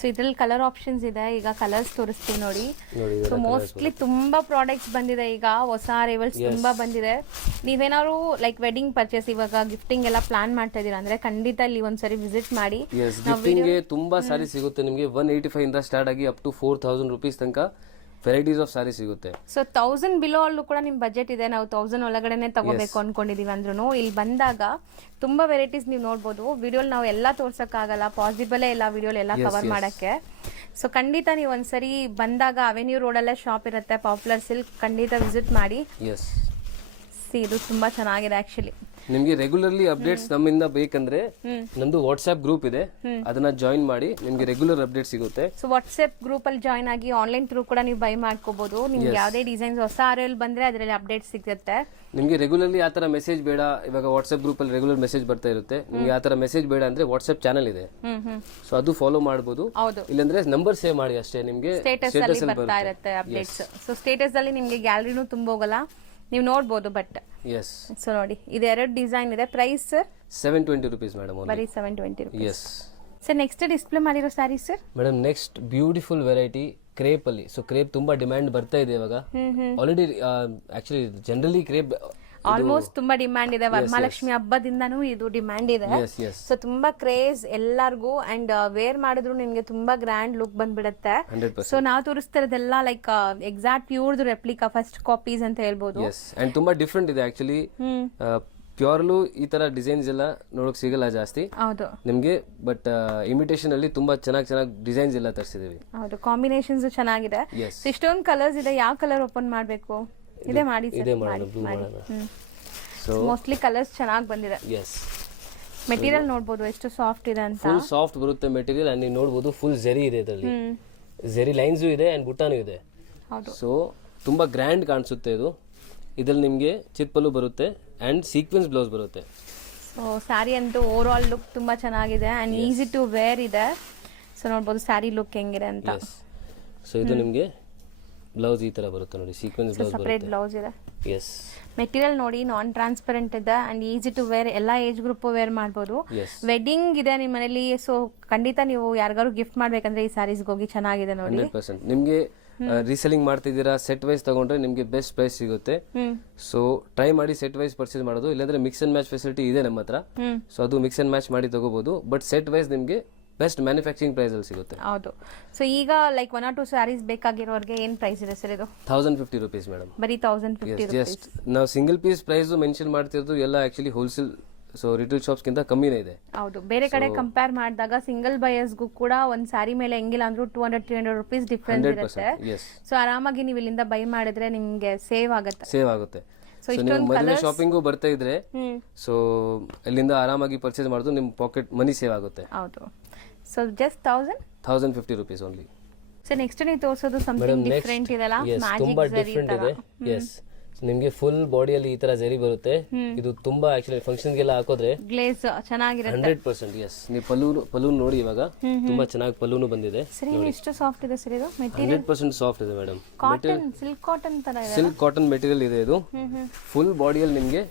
ಸೊ ಇದ್ರಲ್ಲಿ ಕಲರ್ ಆಪ್ಷನ್ಸ್ ಇದೆ. ಈಗ ಕಲರ್ಸ್ ತೋರಿಸ್ತೀವಿ ನೋಡಿ. ಸೊ ಮೋಸ್ಟ್ಲಿ ತುಂಬಾ ಪ್ರಾಡಕ್ಟ್ಸ್ ಬಂದಿದೆ ಈಗ, ಹೊಸ ಅರೈವಲ್ಸ್ ತುಂಬಾ ಬಂದಿದೆ. ನೀವೇನಾದ್ರು ಲೈಕ್ ವೆಡ್ಡಿಂಗ್ ಪರ್ಚೇಸ್ ಇವಾಗ ಗಿಫ್ಟಿಂಗ್ ಎಲ್ಲ ಪ್ಲಾನ್ ಮಾಡ್ತಾ ಇದೀರಾ ಅಂದ್ರೆ ಖಂಡಿತ ಇಲ್ಲಿ ಒಂದ್ಸರಿ ವಿಸಿಟ್ ಮಾಡಿ. ಗಿಫ್ಟಿಂಗ್ ಗೆ ತುಂಬಾ ಸಾರಿ ಸಿಗುತ್ತೆ ನಿಮಗೆ. 185 ಇಂದ ಸ್ಟಾರ್ಟ್ ಆಗಿ ಅಪ್ ಟು 4000 rupees ತನಕ ವೆರೈಟೀಸ್ ಆಫ್ ಸಾರಿ ಸಿಗುತ್ತೆ. ಸೊ 1000 ಬಿಲೋ ಅಲ್ಲೂ ಕೂಡ ನಿಮ್ ಬಜೆಟ್ ಇದೆ, ನಾವು 1000 ಒಳಗಡೆನೆ ತಗೋಬೇಕು ಅನ್ಕೊಂಡಿದೀವಿ ಅಂದ್ರೂ ಇಲ್ಲಿ ಬಂದಾಗ ತುಂಬಾ ವೆರೈಟೀಸ್ ನೀವು ನೋಡ್ಬೋದು. ವಿಡಿಯೋಲ್ ನಾವು ಎಲ್ಲ ತೋರ್ಸಕ್ಕಾಗಲ್ಲ, ಪಾಸಿಬಲ್ ಇಲ್ಲ ವಿಡಿಯೋಲ್ ಎಲ್ಲ ಕವರ್ ಮಾಡಕ್ಕೆ. ಸೊ ಖಂಡಿತ ನೀವು ಒಂದ್ಸರಿ ಬಂದಾಗ ಅವೆನ್ಯೂ ರೋಡಲ್ಲೇ ಶಾಪ್ ಇರುತ್ತೆ, ಪಾಪ್ಯುಲರ್ ಸಿಲ್ಕ್, ಖಂಡಿತ ವಿಸಿಟ್ ಮಾಡಿ. ಇದು ತುಂಬಾ ಚೆನ್ನಾಗಿದೆ ಆಕ್ಚುಲಿ. ನಿಮ್ಗೆ ರೆಗ್ಯುಲರ್ಲಿ ಅಪ್ಡೇಟ್ಸ್ ನಮ್ಮಿಂದ ಬೇಕಂದ್ರೆ ನಮ್ದು ವಾಟ್ಸ್ಆಪ್ ಗ್ರೂಪ್ ಇದೆ, ಅದನ್ನ ಜಾಯಿನ್ ಮಾಡಿ, ನಿಮ್ಗೆ ರೆಗ್ಯುಲರ್ ಅಪ್ಡೇಟ್ ಸಿಗುತ್ತೆ. ಸೊ ವಾಟ್ಸ್ಆಪ್ ಗ್ರೂಪ್ ಅಲ್ಲಿ ಜಾಯಿನ್ ಆಗಿ ಆನ್ಲೈನ್ ಥ್ರೂ ಕೂಡ ನೀವು ಬೈ ಮಾಡ್ಕೋಬಹುದು. ನಿಮ್ಗೆ ಯಾವ್ದೇ ಡಿಸೈನ್ಸ್ ಹೊಸ ಅರೈವಲ್ ಬಂದ್ರೆ ಅದರಲ್ಲಿ ಅಪ್ಡೇಟ್ ಸಿಗುತ್ತೆ. ನಿಮ್ಗೆ ರೆಗ್ಯುಲರ್ಲಿ ಆತರ ಮೆಸೇಜ್ ಬೇಡ, ಇವಾಗ ವಾಟ್ಸ್ಆಪ್ ಗ್ರೂಪ್ ಅಲ್ಲಿ ರೆಗ್ಯುಲರ್ ಮೆಸೇಜ್ ಬರ್ತಾ ಇರುತ್ತೆ. ನಿಮ್ಗೆ ಆತರ ಮೆಸೇಜ್ ಬೇಡ ಅಂದ್ರೆ ವಾಟ್ಸ್ಆಪ್ ಚಾನಲ್ ಇದೆ, ಸೊ ಅದು ಫಾಲೋ ಮಾಡಬಹುದು. ಇಲ್ಲಾಂದ್ರೆ ನಂಬರ್ ಸೇವ್ ಮಾಡಿ ಅಷ್ಟೇ, ನಿಮ್ಗೆ ಸ್ಟೇಟಸ್ ಅಲ್ಲಿ ಬರ್ತಾ ಇರುತ್ತೆ ಅಪ್ಡೇಟ್ಸ್. ಸೊ ಸ್ಟೇಟಸ್ ಅಲ್ಲಿ ನಿಮ್ಗೆ ಗ್ಯಾಲರಿನೂ ತುಂಬೋಗಲ್ಲ, ನೀವು ನೋಡ್ಬೋದು. ಬಟ್ ಸೊ ನೋಡಿ, ಇದು 2 ಡಿಸೈನ್ ಇದೆ. ಪ್ರೈಸ್ ಸರ್ 720 rupees ಮೇಡಮ್, ಬರೀ 720 rupees. ಸರ್ ನೆಕ್ಸ್ಟ್ ಡಿಸ್ಪ್ಲೇ ಮಾಡಿರೋ sari sir madam, next beautiful variety crepe ಅಲ್ಲಿ. ಸೊ ಕ್ರೇಪ್ ತುಂಬಾ ಡಿಮ್ಯಾಂಡ್ ಬರ್ತಾ ಇದೆ ಇವಾಗ. Already actually generally crepe almost ತುಂಬಾ ಡಿಮ್ಯಾಂಡ್ ಇದೆ. ವರಮಹಾಲಕ್ಷ್ಮಿ ಹಬ್ಬದಿಂದಾನು ಇದು ಡಿಮ್ಯಾಂಡ್ ಇದೆ. ಸೊ ತುಂಬಾ ಕ್ರೇಜ್ ಎಲ್ಲಾರ್ಗು. ಅಂಡ್ ವೇರ್ ಮಾಡಿದ್ರು ನಿಮ್ಗೆ ತುಂಬಾ ಗ್ರ್ಯಾಂಡ್ ಲುಕ್ ಬಂದ್ಬಿಡುತ್ತೆ. ಸೊ ನಾವು ತೋರಿಸ್ತಾ ಇರೋದೆಲ್ಲ ಲೈಕ್ ಎಕ್ಸಾಕ್ಟ್ ಪ್ಯೂರ್ದು ರೆಪ್ಲಿಕಾ, ಫಸ್ಟ್ ಕಾಪೀಸ್ ಅಂತ ಹೇಳ್ಬೋದು. ಅಂಡ್ ತುಂಬಾ ಡಿಫ್ರೆಂಟ್ ಇದೆ ಆಕ್ಚುಲಿ. ಪ್ಯೂರ್ಲು ಈ ತರ ಡಿಸೈನ್ಸ್ ಎಲ್ಲ ನೋಡಕ್ ಸಿಗಲ್ಲ ಜಾಸ್ತಿ ಹೌದು ನಿಮ್ಗೆ. ಬಟ್ ಇಮಿಟೇಷನ್ ಅಲ್ಲಿ ತುಂಬಾ ಚೆನ್ನಾಗಿ ಡಿಸೈನ್ಸ್ ಎಲ್ಲ ತರಿಸಿದೀವಿ. ಹೌದು, ಕಾಂಬಿನೇಷನ್ಸ್ ಚೆನ್ನಾಗಿದೆ. ಇಷ್ಟೊಂದು ಕಲರ್ಸ್ ಇದೆ, ಯಾವ ಕಲರ್ ಓಪನ್ ಮಾಡ್ಬೇಕು? ಇದೇ ಮಾಡಿ, ಇದೇ ಮಾಡೋಣ, ಬ್ಲೂ ಮಾಡೋಣ. ಸೊ ಮೋಸ್ಟ್ಲಿ ಕಲರ್ಸ್ ಚೆನ್ನಾಗಿ ಬಂದಿದೆ. ಮೆಟೀರಿಯಲ್ ನೋಡಬಹುದು ಎಷ್ಟು ಸಾಫ್ಟ್ ಇದೆ ಅಂತ. ಫುಲ್ ಸಾಫ್ಟ್ ಬರುತ್ತೆ ಮೆಟೀರಿಯಲ್. ಅಂಡ್ ನೀವು ನೋಡಬಹುದು ಫುಲ್ ಜೆರಿ ಇದೆ ಇದರಲ್ಲಿ. ಜೆರಿ ಲೈನ್ಸ್ ಇದೆ ಅಂಡ್ ಬುಟ್ಟಾನು ಇದೆ. ಸೊ ತುಂಬಾ ಗ್ರ್ಯಾಂಡ್ ಕಾಣಿಸುತ್ತೆ ಇದು. ಇದ್ರಲ್ಲಿ ನಿಮ್ಗೆ ಚಿತ್ಪಲ್ಲು ಬರುತ್ತೆ ಅಂಡ್ ಸೀಕ್ವೆನ್ಸ್ ಬ್ಲೌಸ್ ಬರುತ್ತೆ. ಸೊ ಸ್ಯಾರಿ ಅಂತೂ ಓವರ್ ಆಲ್ ಲುಕ್ ತುಂಬಾ ಚೆನ್ನಾಗಿದೆ ಅಂಡ್ ಈಸಿ ಟು ವೇರ್ ಇದೆ. ಸೊ ನೋಡಬಹುದು ಸ್ಯಾರಿ ಲುಕ್ ಹೆಂಗಿದೆ ಅಂತ. ಸೊ ಇದು ನಿಮ್ಗೆ ಬ್ಲೌಸ್ ಈ ತರ ಬರುತ್ತೆ ನೋಡಿ, ಸೀಕ್ವೆನ್ಸ್ ಬ್ಲೌಸ್ ಬರುತ್ತೆ. ಸೆಪರೇಟ್ ಬ್ಲೌಸ್ ಇದೆ. ಮೆಟೀರಿಯಲ್ ನೋಡಿ ನಾನ್ ಟ್ರಾನ್ಸ್ಪರೆಂಟ್ ಇದೆ ಅಂಡ್ ಈಸಿ ಟು ವೇರ್, ಎಲ್ಲಾ ಏಜ್ ಗ್ರೂಪ್ ವೇರ್ ಮಾಡಬಹುದು. ವೆಡ್ಡಿಂಗ್ ಇದೆ ನಿಮ್ಮ ಮನೇಲಿ, ಸೊ ಖಂಡಿತ ನೀವು ಯಾರಿಗಾರು ಗಿಫ್ಟ್ ಮಾಡ್ಬೇಕಂದ್ರೆ ಈ ಸ್ಯಾರೀಸ್ ಹೋಗಿ ಚೆನ್ನಾಗಿದೆ ನೋಡಿ. 100% ನಿಮ್ಗೆ ರೀಸೆಲಿಂಗ್ ಮಾಡ್ತಿದ್ದೀರಾ, ಸೆಟ್ ವೈಸ್ ತಗೊಂಡ್ರೆ ನಿಮ್ಗೆ ಬೆಸ್ಟ್ ಪ್ರೈಸ್ ಸಿಗುತ್ತೆ. ಸೊ ಟ್ರೈ ಮಾಡಿ ಸೆಟ್ ವೈಸ್ ಪರ್ಚೇಸ್ ಮಾಡೋದು. ಇಲ್ಲಾಂದ್ರೆ ಮಿಕ್ಸ್ ಅಂಡ್ ಮ್ಯಾಚ್ ಫೆಸಿಲಿಟಿ ಇದೆ ನಮ್ಮ ಹತ್ರ. ಸೊ ಅದು ಮಿಕ್ಸ್ ಅಂಡ್ ಮ್ಯಾಚ್ ಮಾಡಿ ತಗೋಬಹುದು. ಬಟ್ ಸೆಟ್ ವೈಸ್ ನಿಮ್ಗೆ ಬೆಸ್ಟ್ ಮ್ಯಾನುಫ್ಯಾಕ್ಚರಿಂಗ್ ಪ್ರೈಸ್ ಅಲ್ಲಿ ಸಿಗುತ್ತೆ. ಹೌದು. ಸೊ ಈಗ ಲೈಕ್ 1 or 2 ಸ್ಯಾರೀಸ್ ಬೇಕಾಗಿರೋರಿಗೆ ಏನ್ ಪ್ರೈಸ್ ಇದೆ ಸರ್ ಇದು? 1050 rupees ಮೇಡಮ್, ಬರೀ 1050 rupees. ಜಸ್ಟ್ ನಾವು ಸಿಂಗಲ್ ಪೀಸ್ ಪ್ರೈಸ್ ಮೆನ್ಷನ್ ಮಾಡ್ತಿರೋದು ಎಲ್ಲ actually wholesale, so retail shops ಗಿಂತ ಕಮ್ಮಿನೇ ಇದೆ. ಹೌದು, ಬೇರೆ ಕಡೆ ಕಂಪೇರ್ ಮಾಡಿದಾಗ ಸಿಂಗಲ್ ಬಯರ್ಸ್ಗೂ ಕೂಡ ಒಂದ್ ಸ್ಯಾರಿ ಮೇಲೆ ಹೆಂಗಿಲ್ಲ ಅಂದ್ರೂ 200-300 rupees ಡಿಫರೆನ್ಸ್ ಇರುತ್ತೆ. ಸೊ ಆರಾಮಾಗಿ ನೀವು ಇಲ್ಲಿಂದ ಬೈ ಮಾಡಿದ್ರೆ ನಿಮ್ಗೆ ಸೇವ್ ಆಗುತ್ತೆ. ಸೊ ನೀವು ಮದುವೆ ಶಾಪಿಂಗು ಬರ್ತಾ ಇದ್ರೆ ಸೊ ಇಲ್ಲಿಂದ ಆರಾಮಾಗಿ ಪರ್ಚೇಸ್ ಮಾಡೋದು, ನಿಮ್ ಪಾಕೆಟ್ ಮನಿ ಸೇವ್ ಆಗುತ್ತೆ. ಹೌದು. So just 1050 rupees only. So next ನೀವು ತೋರಿಸೋದು ಸಮಥಿಂಗ್ ಡಿಫರೆಂಟ್ ಇದೆಲ್ಲ, ತುಂಬಾ ಡಿಫರೆಂಟ್ ಇದೆ. ಎಸ್, ನಿಮ್ಗೆ ಫುಲ್ ಬಾಡಿಯಲ್ಲಿ ಈ ತರ ಜರಿ ಬರುತ್ತೆ. ಇದು ತುಂಬಾ ಆಕ್ಚುಲಿ ಫಂಕ್ಷನ್ ಗೆಲ್ಲ ಹಾಕೋದ್ರೆ ಗ್ಲೇಸ್ ಚೆನ್ನಾಗಿರುತ್ತೆ. 100% ಎಸ್. ನೀವು ಪಲ್ಲು ನೋಡಿ ಇವಾಗ ತುಂಬಾ ಚೆನ್ನಾಗಿ ಪಲ್ಲುನು ಬಂದಿದೆ. ಸರಿ ಎಷ್ಟು ಸಾಫ್ಟ್ ಇದೆ ಸರ್ ಇದು ಮೆಟೀರಿಯಲ್? 100% ಸಾಫ್ಟ್ ಇದೆ ಮೇಡಮ್. ಕಾಟನ್, ಸಿಲ್ಕ್ ಕಾಟನ್ ತರ ಇದೆ. ಸಿಲ್ಕ್ ಕಾಟನ್ ಮೆಟೀರಿಯಲ್ ಇದೆ ಇದು. ಫುಲ್ ಬಾಡಿಯಲ್ಲಿ ನಿಮ್ಗೆ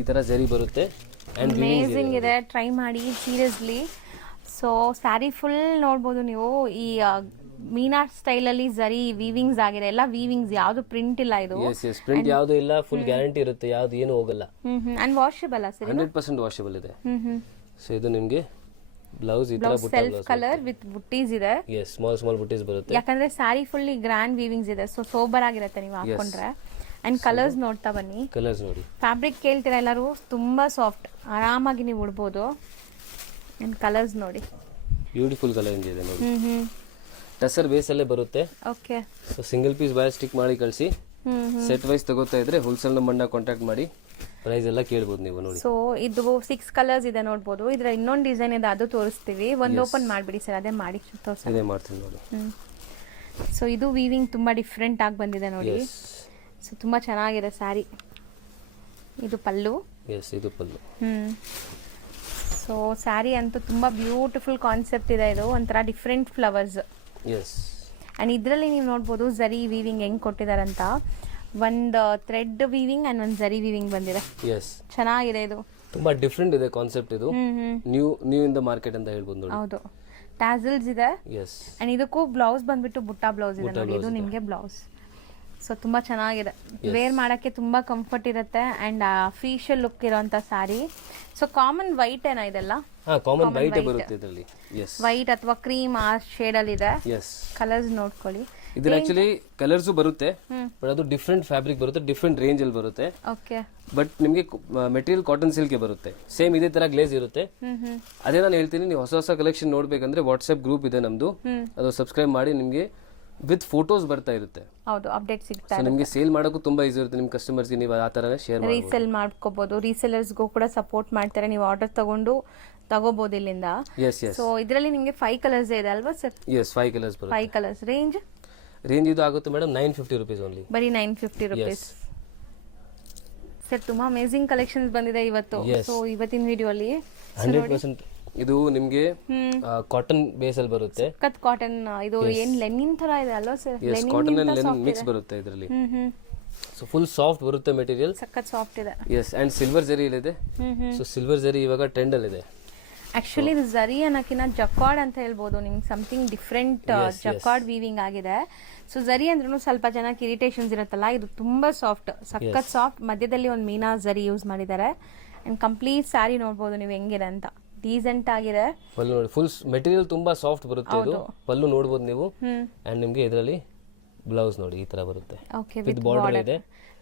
ಈ ತರ ಜರಿ ಬರುತ್ತೆ. ಅಮೇಜಿಂಗ್ ಇದೆ, ಟ್ರೈ ಮಾಡಿ ಸೀರಿಯಸ್ಲಿ. ಸೊ ಸ್ಯಾರಿ ಫುಲ್ ನೋಡ್ಬೋದು ನೀವು. ಈ ಮೀನಾ ಸ್ಟೈಲ್ ಅಲ್ಲಿ ಜರಿ ವೀವಿಂಗ್ಸ್ ಆಗಿದೆ, ಎಲ್ಲ ವೀವಿಂಗ್ಸ್, ಯಾವ್ದು ಪ್ರಿಂಟ್ ಇಲ್ಲ ಇದು. ಎಸ್ ಪ್ರಿಂಟ್ ಯಾವ್ದು ಇಲ್ಲ, ಫುಲ್ ಗ್ಯಾರಂಟಿ ಇರುತ್ತೆ, ಯಾವ್ದು ಏನು ಹೋಗಲ್ಲ. And washable sir? 100% ವಾಷಬಲ್ ಇದೆ. ಸೊ ಇದು ನಿಮ್ಗೆ ಬ್ಲೌಸ್ ಈ ತರ ಬುಟ್ಟ ಸೆಲ್ಫ್ ಕಲರ್ ವಿತ್ ಬುಟ್ಟೀಸ್ ಇದೆ. ಎಸ್, ಸ್ಮಾಲ್ ಬುಟ್ಟೀಸ್ ಬರುತ್ತೆ. ಯಾಕಂದ್ರೆ ಸ್ಯಾರಿ ಫುಲ್ ಗ್ರ್ಯಾಂಡ್ ವೀವಿಂಗ್ಸ್ ಇದೆ, ಸೊ ಸೋಬರ್ ಆಗಿರುತ್ತೆ ನೀವು ಹಾಕೊಂಡ್ರೆ. ಅಂಡ್ ಕಲರ್ಸ್ ನೋಡ್ತಾ ಬನ್ನಿ. ಕಲರ್ಸ್ ನೋಡಿ. ಫ್ಯಾಬ್ರಿಕ್ ಕೇಳ್ತೀರಾ ಎಲ್ಲರೂ, ತುಂಬಾ ಸಾಫ್ಟ್, ಆರಾಮಾಗಿ ನೀವು ಉಡ್ಬೋದು. ಅಂಡ್ ಕಲರ್ಸ್ ನೋಡಿ, ಬ್ಯೂಟಿಫುಲ್ ಕಲರ್ ಇದೆ ನೋಡಿ. ಟಸರ್ ಬೇಸ್ ಅಲ್ಲೇ ಬರುತ್ತೆ. ಓಕೆ. ಸೊ ಸಿಂಗಲ್ ಪೀಸ್ ಬಾಯ್ ಸ್ಟಿಕ್ ಮಾಡಿ ಕಳಿಸಿ. ಸೆಟ್ ವೈಸ್ ತಗೋತಾ ಇದ್ರೆ ಹೋಲ್ಸೇಲ್ ನಂಬರ್ನ ಕಾಂಟ್ಯಾಕ್ಟ್ ಮಾಡಿ ಪ್ರೈಸ್ ಎಲ್ಲ ಕೇಳ್ಬೋದು ನೀವು ನೋಡಿ. ಸೊ ಇದು 6 ಕಲರ್ಸ್ ಇದೆ ನೋಡ್ಬೋದು. ಇದ್ರ ಇನ್ನೊಂದು ಡಿಸೈನ್ ಇದೆ, ಅದು ತೋರಿಸ್ತೀವಿ. ಒಂದು ಓಪನ್ ಮಾಡ್ಬಿಡಿ ಸರ್, ಅದೇ ಮಾಡಿ ತೋರಿಸಿ. ಇದೇ ಮಾಡ್ತೀನಿ ನೋಡಿ. ಸೊ ಇದು ವೀವಿಂಗ್ ತುಂಬಾ ಡಿಫ್ರೆಂಟ್ ಆಗಿ ಬಂದಿದೆ ನೋಡಿ. ಸೊ ತುಂಬಾ ಚೆನ್ನಾಗಿದೆ ಸ್ಯಾರಿ. ಇದು ಪಲ್ಲು. ಎಸ್, ಇದು ಪಲ್ಲು. ಸೊ ಸ್ಯಾರಿ ಅಂತೂ ತುಂಬಾ ಬ್ಯೂಟಿಫುಲ್ ಕಾನ್ಸೆಪ್ಟ್ ಇದೆ. ಇದು ಒಂಥರ ಡಿಫ್ರೆಂಟ್ ಫ್ಲವರ್ಸ್. ಎಸ್. ಅಂಡ್ ಇದರಲ್ಲಿ ನೀವು ನೋಡ್ಬೋದು ಜರಿ ವೀವಿಂಗ್ ಹೆಂಗ್ ಕೊಟ್ಟಿದಾರಂತ. ಒಂದು ಥ್ರೆಡ್ ವೀವಿಂಗ್ ಅಂಡ್ ಒಂದು ಜರಿ ವೀವಿಂಗ್ ಬಂದಿದೆ. ಎಸ್, ಚೆನ್ನಾಗಿದೆ. ಇದು ತುಂಬಾ ಡಿಫ್ರೆಂಟ್ ಇದೆ ಕಾನ್ಸೆಪ್ಟ್. ಇದು ನ್ಯೂ ಇನ್ ದ ಮಾರ್ಕೆಟ್ ಅಂತ ಹೇಳ್ಬೋದು ನೋಡಿ. ಹೌದು, ಟ್ಯಾಸಲ್ಸ್ ಇದೆ. ಎಸ್. ಅಂಡ್ ಇದಕ್ಕೂ ಬ್ಲೌಸ್ ಬಂದ್ಬಿಟ್ಟು ಬುಟ್ಟ ಬ್ಲೌಸ್ ಇದೆ ನೋಡಿ. ಇದು ನಿಮಗೆ ಬ್ಲೌಸ್. ಸೊ ತುಂಬಾ ಚೆನ್ನಾಗಿದೆ, ವೇರ್ ಮಾಡಕ್ಕೆ ತುಂಬಾ ಕಂಫರ್ಟ್ ಇರುತ್ತೆ. ಅಂಡ್ ಅಫಿಷಿಯಲ್ ಲುಕ್ ಇರೋಂತ ಸ್ಯಾರಿ. ಸೊ ಕಾಮನ್ ವೈಟ್ ಏನಾ ಇದೆಲ್ಲ? ಕಾಮನ್ ವೈಟ್ ಬರುತ್ತೆ ಇದರಲ್ಲಿ. ಎಸ್, ವೈಟ್ ಅಥವಾ ಕ್ರೀಮ್ ಆ ಶೇಡ್ ಅಲ್ಲಿ ಇದೆ. ಎಸ್. ಕಲರ್ಸ್ ನೋಡ್ಕೊಳ್ಳಿ. ಇದ್ರ ಆಕ್ಚುಲಿ ಕಲರ್ಸ್ ಬರುತ್ತೆ, ಬಟ್ ಅದು ಡಿಫ್ರೆಂಟ್ ಫ್ಯಾಬ್ರಿಕ್ ಬರುತ್ತೆ, ಡಿಫ್ರೆಂಟ್ ರೇಂಜ್ ಅಲ್ಲಿ ಬರುತ್ತೆ. ಓಕೆ. ಬಟ್ ನಿಮಗೆ ಮೆಟೀರಿಯಲ್ ಕಾಟನ್ ಸಿಲ್ಕ್ ಬರುತ್ತೆ. ಸೇಮ್ ಇದೇ ತರ ಗ್ಲೇಸ್ ಇರುತ್ತೆ. ಅದೇ ನಾನು ಹೇಳ್ತೀನಿ, ನೀವು ಹೊಸ ಕಲೆಕ್ಷನ್ ನೋಡ್ಬೇಕಂದ್ರೆ ವಾಟ್ಸ್ಆಪ್ ಗ್ರೂಪ್ ಇದೆ ನಮ್ದು, ಅದು ಸಬ್ಸ್ಕ್ರೈಬ್ ಮಾಡಿ. ನಿಮಗೆ ವಿತ್ ಫೋಟೋಸ್ ಬರ್ತಾ ಇರುತ್ತೆ. ಹೌದು, ಅಪ್ಡೇಟ್ ಸಿಗ್ತಾ ನಿಮಗೆ ಸೇಲ್ ಮಾಡೋಕ್ಕೂ ತುಂಬಾ ಈಸಿ ಇರುತ್ತೆ. ನಿಮ್ಮ ಕಸ್ಟಮರ್ಸ್ಗೆ ನೀವು ಆ ತರನೇ ಶೇರ್ ಮಾಡಿ ರೀಸೇಲ್ ಮಾಡ್ಕೋಬಹುದು. ರೀಸೇಲರ್ಸ್ಗೂ ಕೂಡ ಸಪೋರ್ಟ್ ಮಾಡ್ತಾರೆ. ನೀವು ಆರ್ಡರ್ ತಗೋಬಹುದು ಇಲ್ಲಿಂದ. S S. ಸೊ ಇದರಲ್ಲಿ ನಿಮಗೆ 5 ಕಲರ್ಸ್ ಇದೆ ಅಲ್ವಾ ಸರ್? ಎಸ್, 5 ಕಲರ್ಸ್ ಬರುತ್ತೆ. 5 ಕಲರ್ಸ್. ರೇಂಜ್ ಇದು ಆಗುತ್ತೆ ಮೇಡಮ್ 950 rupees ಓನ್ಲಿ. ಬರೀ 950 rupees. ಸರ್ ತುಂಬಾ ಅಮೇಜಿಂಗ್ ಕಲೆಕ್ಷನ್ಸ್ ಬಂದಿದೆ ಇವತ್ತು. ಸೊ ಇವತ್ತಿನ ವಿಡಿಯೋ ಅಲ್ಲಿ 100% ಇದು ನಿಮಗೆ ಕಾಟನ್ ಬೇಸ್ ಅಲ್ಲಿ ಬರುತ್ತೆ. ಕತ್ ಕಾಟನ್. ಇದು ಏನ್ ಲೆನಿನ್ ತರ ಇದೆ ಅಲ್ವಾ sir? Lenin cotton and Lenin mix ಬರುತ್ತೆ ಇದರಲ್ಲಿ. ಸೊ ಫುಲ್ ಸಾಫ್ಟ್ ಬರುತ್ತೆ ಮೆಟೀರಿಯಲ್. ಸಖತ್ ಸಾಫ್ಟ್ ಇದೆ. ಎಸ್. ಅಂಡ್ ಸಿಲ್ವರ್ ಜರಿ ಇದೆ. ಸೊ ಸಿಲ್ವರ್ ಜರಿ ಇವಾಗ ಟ್ರೆಂಡ್ ಅಲ್ಲಿ ಇದೆ. ಆಕ್ಚುಲಿ ಇದು ಜರಿ ಅನ್ನೋಕಿನ ಜಕಾರ್ಡ್ ಅಂತ ಹೇಳ್ಬೋದು. ನಿಮ್ಗೆ ಸಮಥಿಂಗ್ ಡಿಫ್ರೆಂಟ್ ಜಕಾರ್ಡ್ ವೀವಿಂಗ್ ಆಗಿದೆ. ಸೊ ಜರಿ ಅಂದ್ರೂ ಸ್ವಲ್ಪ ಜನಕ್ಕೆ ಇರಿಟೇಷನ್ಸ್ ಇರುತ್ತಲ್ಲ, ಇದು ತುಂಬಾ ಸಾಫ್ಟ್, ಸಖತ್ ಸಾಫ್ಟ್. ಮಧ್ಯದಲ್ಲಿ ಒಂದು ಮೀನಾ ಜರಿ ಯೂಸ್ ಮಾಡಿದ್ದಾರೆ. ಅಂಡ್ ಕಂಪ್ಲೀಟ್ ಸ್ಯಾರಿ ನೋಡ್ಬೋದು ನೀವು ಹೆಂಗಿದೆ ಅಂತ. ಡೀಸೆಂಟ್ ಆಗಿದೆ. ಪಲ್ಲು ನೋಡಿ, ಫುಲ್ ಮೆಟೀರಿಯಲ್ ತುಂಬಾ ಸಾಫ್ಟ್ ಬರುತ್ತೆ ಇದು. ಪಲ್ಲು ನೋಡಬಹುದು ನೀವು. ಅಂಡ್ ನಿಮಗೆ ಇದರಲ್ಲಿ ಬ್ಲೌಸ್ ನೋಡಿ ಈ ತರ ಬರುತ್ತೆ. ಓಕೆ, ವಿತ್ ಬಾರ್ಡರ್ ಇದೆ.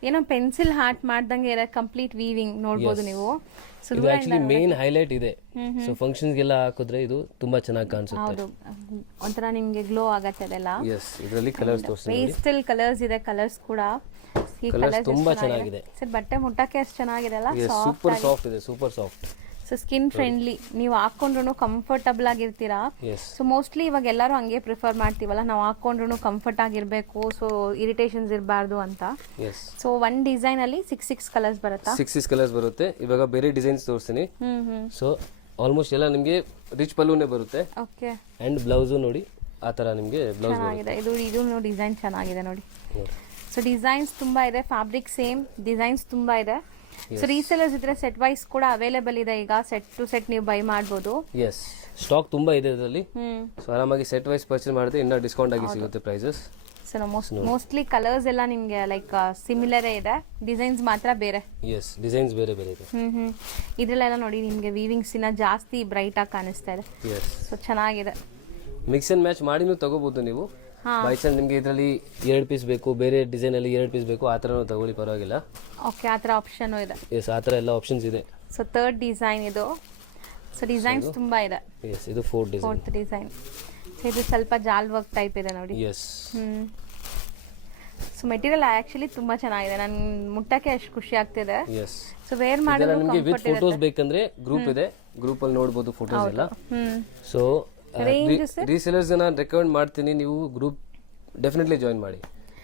ಏನೋ ಪೆನ್ಸಿಲ್ ಹಾರ್ಟ್ ಮಾಡ್ದಂಗೆ ಇದೆ. ಕಂಪ್ಲೀಟ್ ವೀವಿಂಗ್ ನೋಡಬಹುದು ನೀವು. ಇದು ಆಕ್ಚುಲಿ ಮೇನ್ ಹೈಲೈಟ್ ಇದೆ. ಸೊ ಫಂಕ್ಷನ್ಸ್ ಗೆಲ್ಲ ಹಾಕಿದ್ರೆ ಇದು ತುಂಬಾ ಚೆನ್ನಾಗಿ ಕಾಣಿಸುತ್ತೆ. ಹೌದು, ಒಂಥರ ನಿಮಗೆ ಗ್ಲೋ ಆಗತ್ತೆ ಅದೆಲ್ಲ. ಎಸ್. ಇದರಲ್ಲಿ ಕಲರ್ಸ್ ತೋರಿಸ್ತೀನಿ. ಪೇಸ್ಟಲ್ ಕಲರ್ಸ್ ಇದೆ. ಕಲರ್ಸ್ ಕೂಡ ಈ ಕಲರ್ಸ್ ತುಂಬಾ ಚೆನ್ನಾಗಿದೆ ಸರ್. ಬಟ್ಟೆ ಮುಟ್ಟಕ್ಕೆ ಅಷ್ಟು ಚೆನ್ನಾಗಿದೆ ಅಲ್ಲ? ಸೂಪರ್ ಸಾಫ್ಟ್ ಇದೆ, super soft. So skin friendly, ನೀವು ಹಾಕೊಂಡ್ರು ಕಂಫರ್ಟಬಲ್ ಆಗಿರ್ತೀರಾ. ಸೊ ಮೋಸ್ಟ್ಲಿ ಇವಾಗ ಎಲ್ಲರೂ ಹಂಗೆ ಪ್ರಿಫರ್ ಮಾಡ್ತೀವಲ್ಲ, ನಾವು ಹಾಕೊಂಡ್ರು ಕಂಫರ್ಟ್ ಆಗಿರ್ಬೇಕು, ಸೊ ಇರಿಟೇಷನ್ಸ್ ಇರಬಾರ್ದು ಅಂತ. ಸೊ ಒನ್ ಡಿಸೈನ್ ಅಲ್ಲಿ 6 ಕಲರ್ಸ್ ಬರುತ್ತಾ? 6 ಕಲರ್ಸ್ ಬರುತ್ತೆ. ಇವಾಗ ಬೇರೆ ಡಿಸೈನ್ಸ್ ತೋರಿಸ್ತೀನಿ. ಸೊ ಆಲ್ಮೋಸ್ಟ್ ಎಲ್ಲ ನಿಮಗೆ ರಿಚ್ ಪಲ್ಲುನೇ ಬರುತ್ತೆ. ಓಕೆ. ಅಂಡ್ ಬ್ಲೌಸ್ ನೋಡಿ ಆ ತರ ನಿಮಗೆ ಬ್ಲೌಸ್ ಚೆನ್ನಾಗಿದೆ. ಇದು ಡಿಸೈನ್ ಚೆನ್ನಾಗಿದೆ ನೋಡಿ. ಸೊ ಡಿಸೈನ್ಸ್ ತುಂಬಾ ಇದೆ, ಫ್ಯಾಬ್ರಿಕ್ ಸೇಮ್, ಡಿಸೈನ್ಸ್ ತುಂಬಾ ಇದೆ. ಸೊ ರೀಸೆಲರ್ಸ್ ಇದ್ರೆ ಸೆಟ್ ವೈಸ್ ಕೂಡ ಅವೈಲೇಬಲ್ ಇದೆ. ಈಗ ಸೆಟ್ ಟು ಸೆಟ್ ನೀವು ಬೈ ಮಾಡಬಹುದು. ಎಸ್, ಸ್ಟಾಕ್ ತುಂಬಾ ಇದೆ ಇದರಲ್ಲಿ. ಸೊ ಆರಾಮಾಗಿ ಸೆಟ್ ವೈಸ್ ಪರ್ಚೇಸ್ ಮಾಡಿದ್ರೆ ಇನ್ನೂ ಡಿಸ್ಕೌಂಟ್ ಆಗಿ ಸಿಗುತ್ತೆ ಪ್ರೈಸಸ್. ಸೊ ಮೋಸ್ಟ್ಲಿ ಕಲರ್ಸ್ ಎಲ್ಲ ನಿಮಗೆ ಲೈಕ್ ಸಿಮಿಲರೇ ಇದೆ, ಡಿಸೈನ್ಸ್ ಮಾತ್ರ ಬೇರೆ. ಎಸ್, ಡಿಸೈನ್ಸ್ ಬೇರೆ ಬೇರೆ ಇದೆ. ಇದ್ರಲ್ಲೆಲ್ಲ ನೋಡಿ ನಿಮಗೆ ವೀವಿಂಗ್ಸ್ ಇನ್ನ ಜಾಸ್ತಿ ಬ್ರೈಟ್ ಆಗಿ ಕಾಣಿಸ್ತಾ ಇದೆ. ಸೊ ಚೆನ್ನಾಗಿದೆ. ಮಿಕ್ಸ್ ಅಂಡ್ ಮ್ಯಾಚ್ ಮಾಡಿ ನೀವು ತಗೋಬಹುದು ನೀವು. ಬೈ ಚಾನ್ಸ್ ನಿಮಗೆ ಇದರಲ್ಲಿ 2 ಪೀಸ್ ಬೇಕು, ಬೇರೆ ಡಿಸೈನ್ ಅಲ್ಲಿ 2 ಪೀಸ್ ಬೇಕು, ಆ ಥರನೂ ತಗೊಳ್ಳಿ, ಪರವಾಗಿಲ್ಲ. ಓಕೆ, ಆ ಥರ ಆಪ್ಷನ್ ಇದೆ. ಎಸ್, ಆ ಥರ ಎಲ್ಲ ಆಪ್ಷನ್ಸ್ ಇದೆ. ಸೊ ಥರ್ಡ್ ಡಿಸೈನ್ ಇದು. ಸೊ ಡಿಸೈನ್ಸ್ ತುಂಬಾ ಇದೆ. ಎಸ್, ಇದು ಫೋರ್ತ್ ಡಿಸೈನ್. ಸೊ ಇದು ಸ್ವಲ್ಪ ಜಾಲ್ ವರ್ಕ್ ಟೈಪ್ ಇದೆ ನೋಡಿ. ಎಸ್. ಸೊ ಮೆಟೀರಿಯಲ್ ಆಕ್ಚುಲಿ ತುಂಬಾ ಚೆನ್ನಾಗಿದೆ. ನಾನು ಮುಟ್ಟಕ್ಕೆ ಅಷ್ಟು ಖುಷಿ ಆಗ್ತಿದೆ. ಎಸ್. ಸೊ ವೇರ್ ಮಾಡೋದು ನಿಮಗೆ ವಿತ್ ಫೋಟೋಸ್ ಬೇಕಂದ್ರೆ ಗ್ರೂಪ್ ಇದೆ, ಗ್ರೂಪ್ ಅಲ್ಲಿ ನೋಡಬಹುದು ಫೋಟೋಸ್ ಎಲ್ಲ. ಸೊ ರೀಸೆಲರ್ಸ್ ನ ರೆಕಮೆಂಡ್ ಮಾಡ್ತೀನಿ, ನೀವು ಗ್ರೂಪ್ ಡೆಫಿನೆಟ್ಲಿ ಜಾಯಿನ್ ಮಾಡಿ.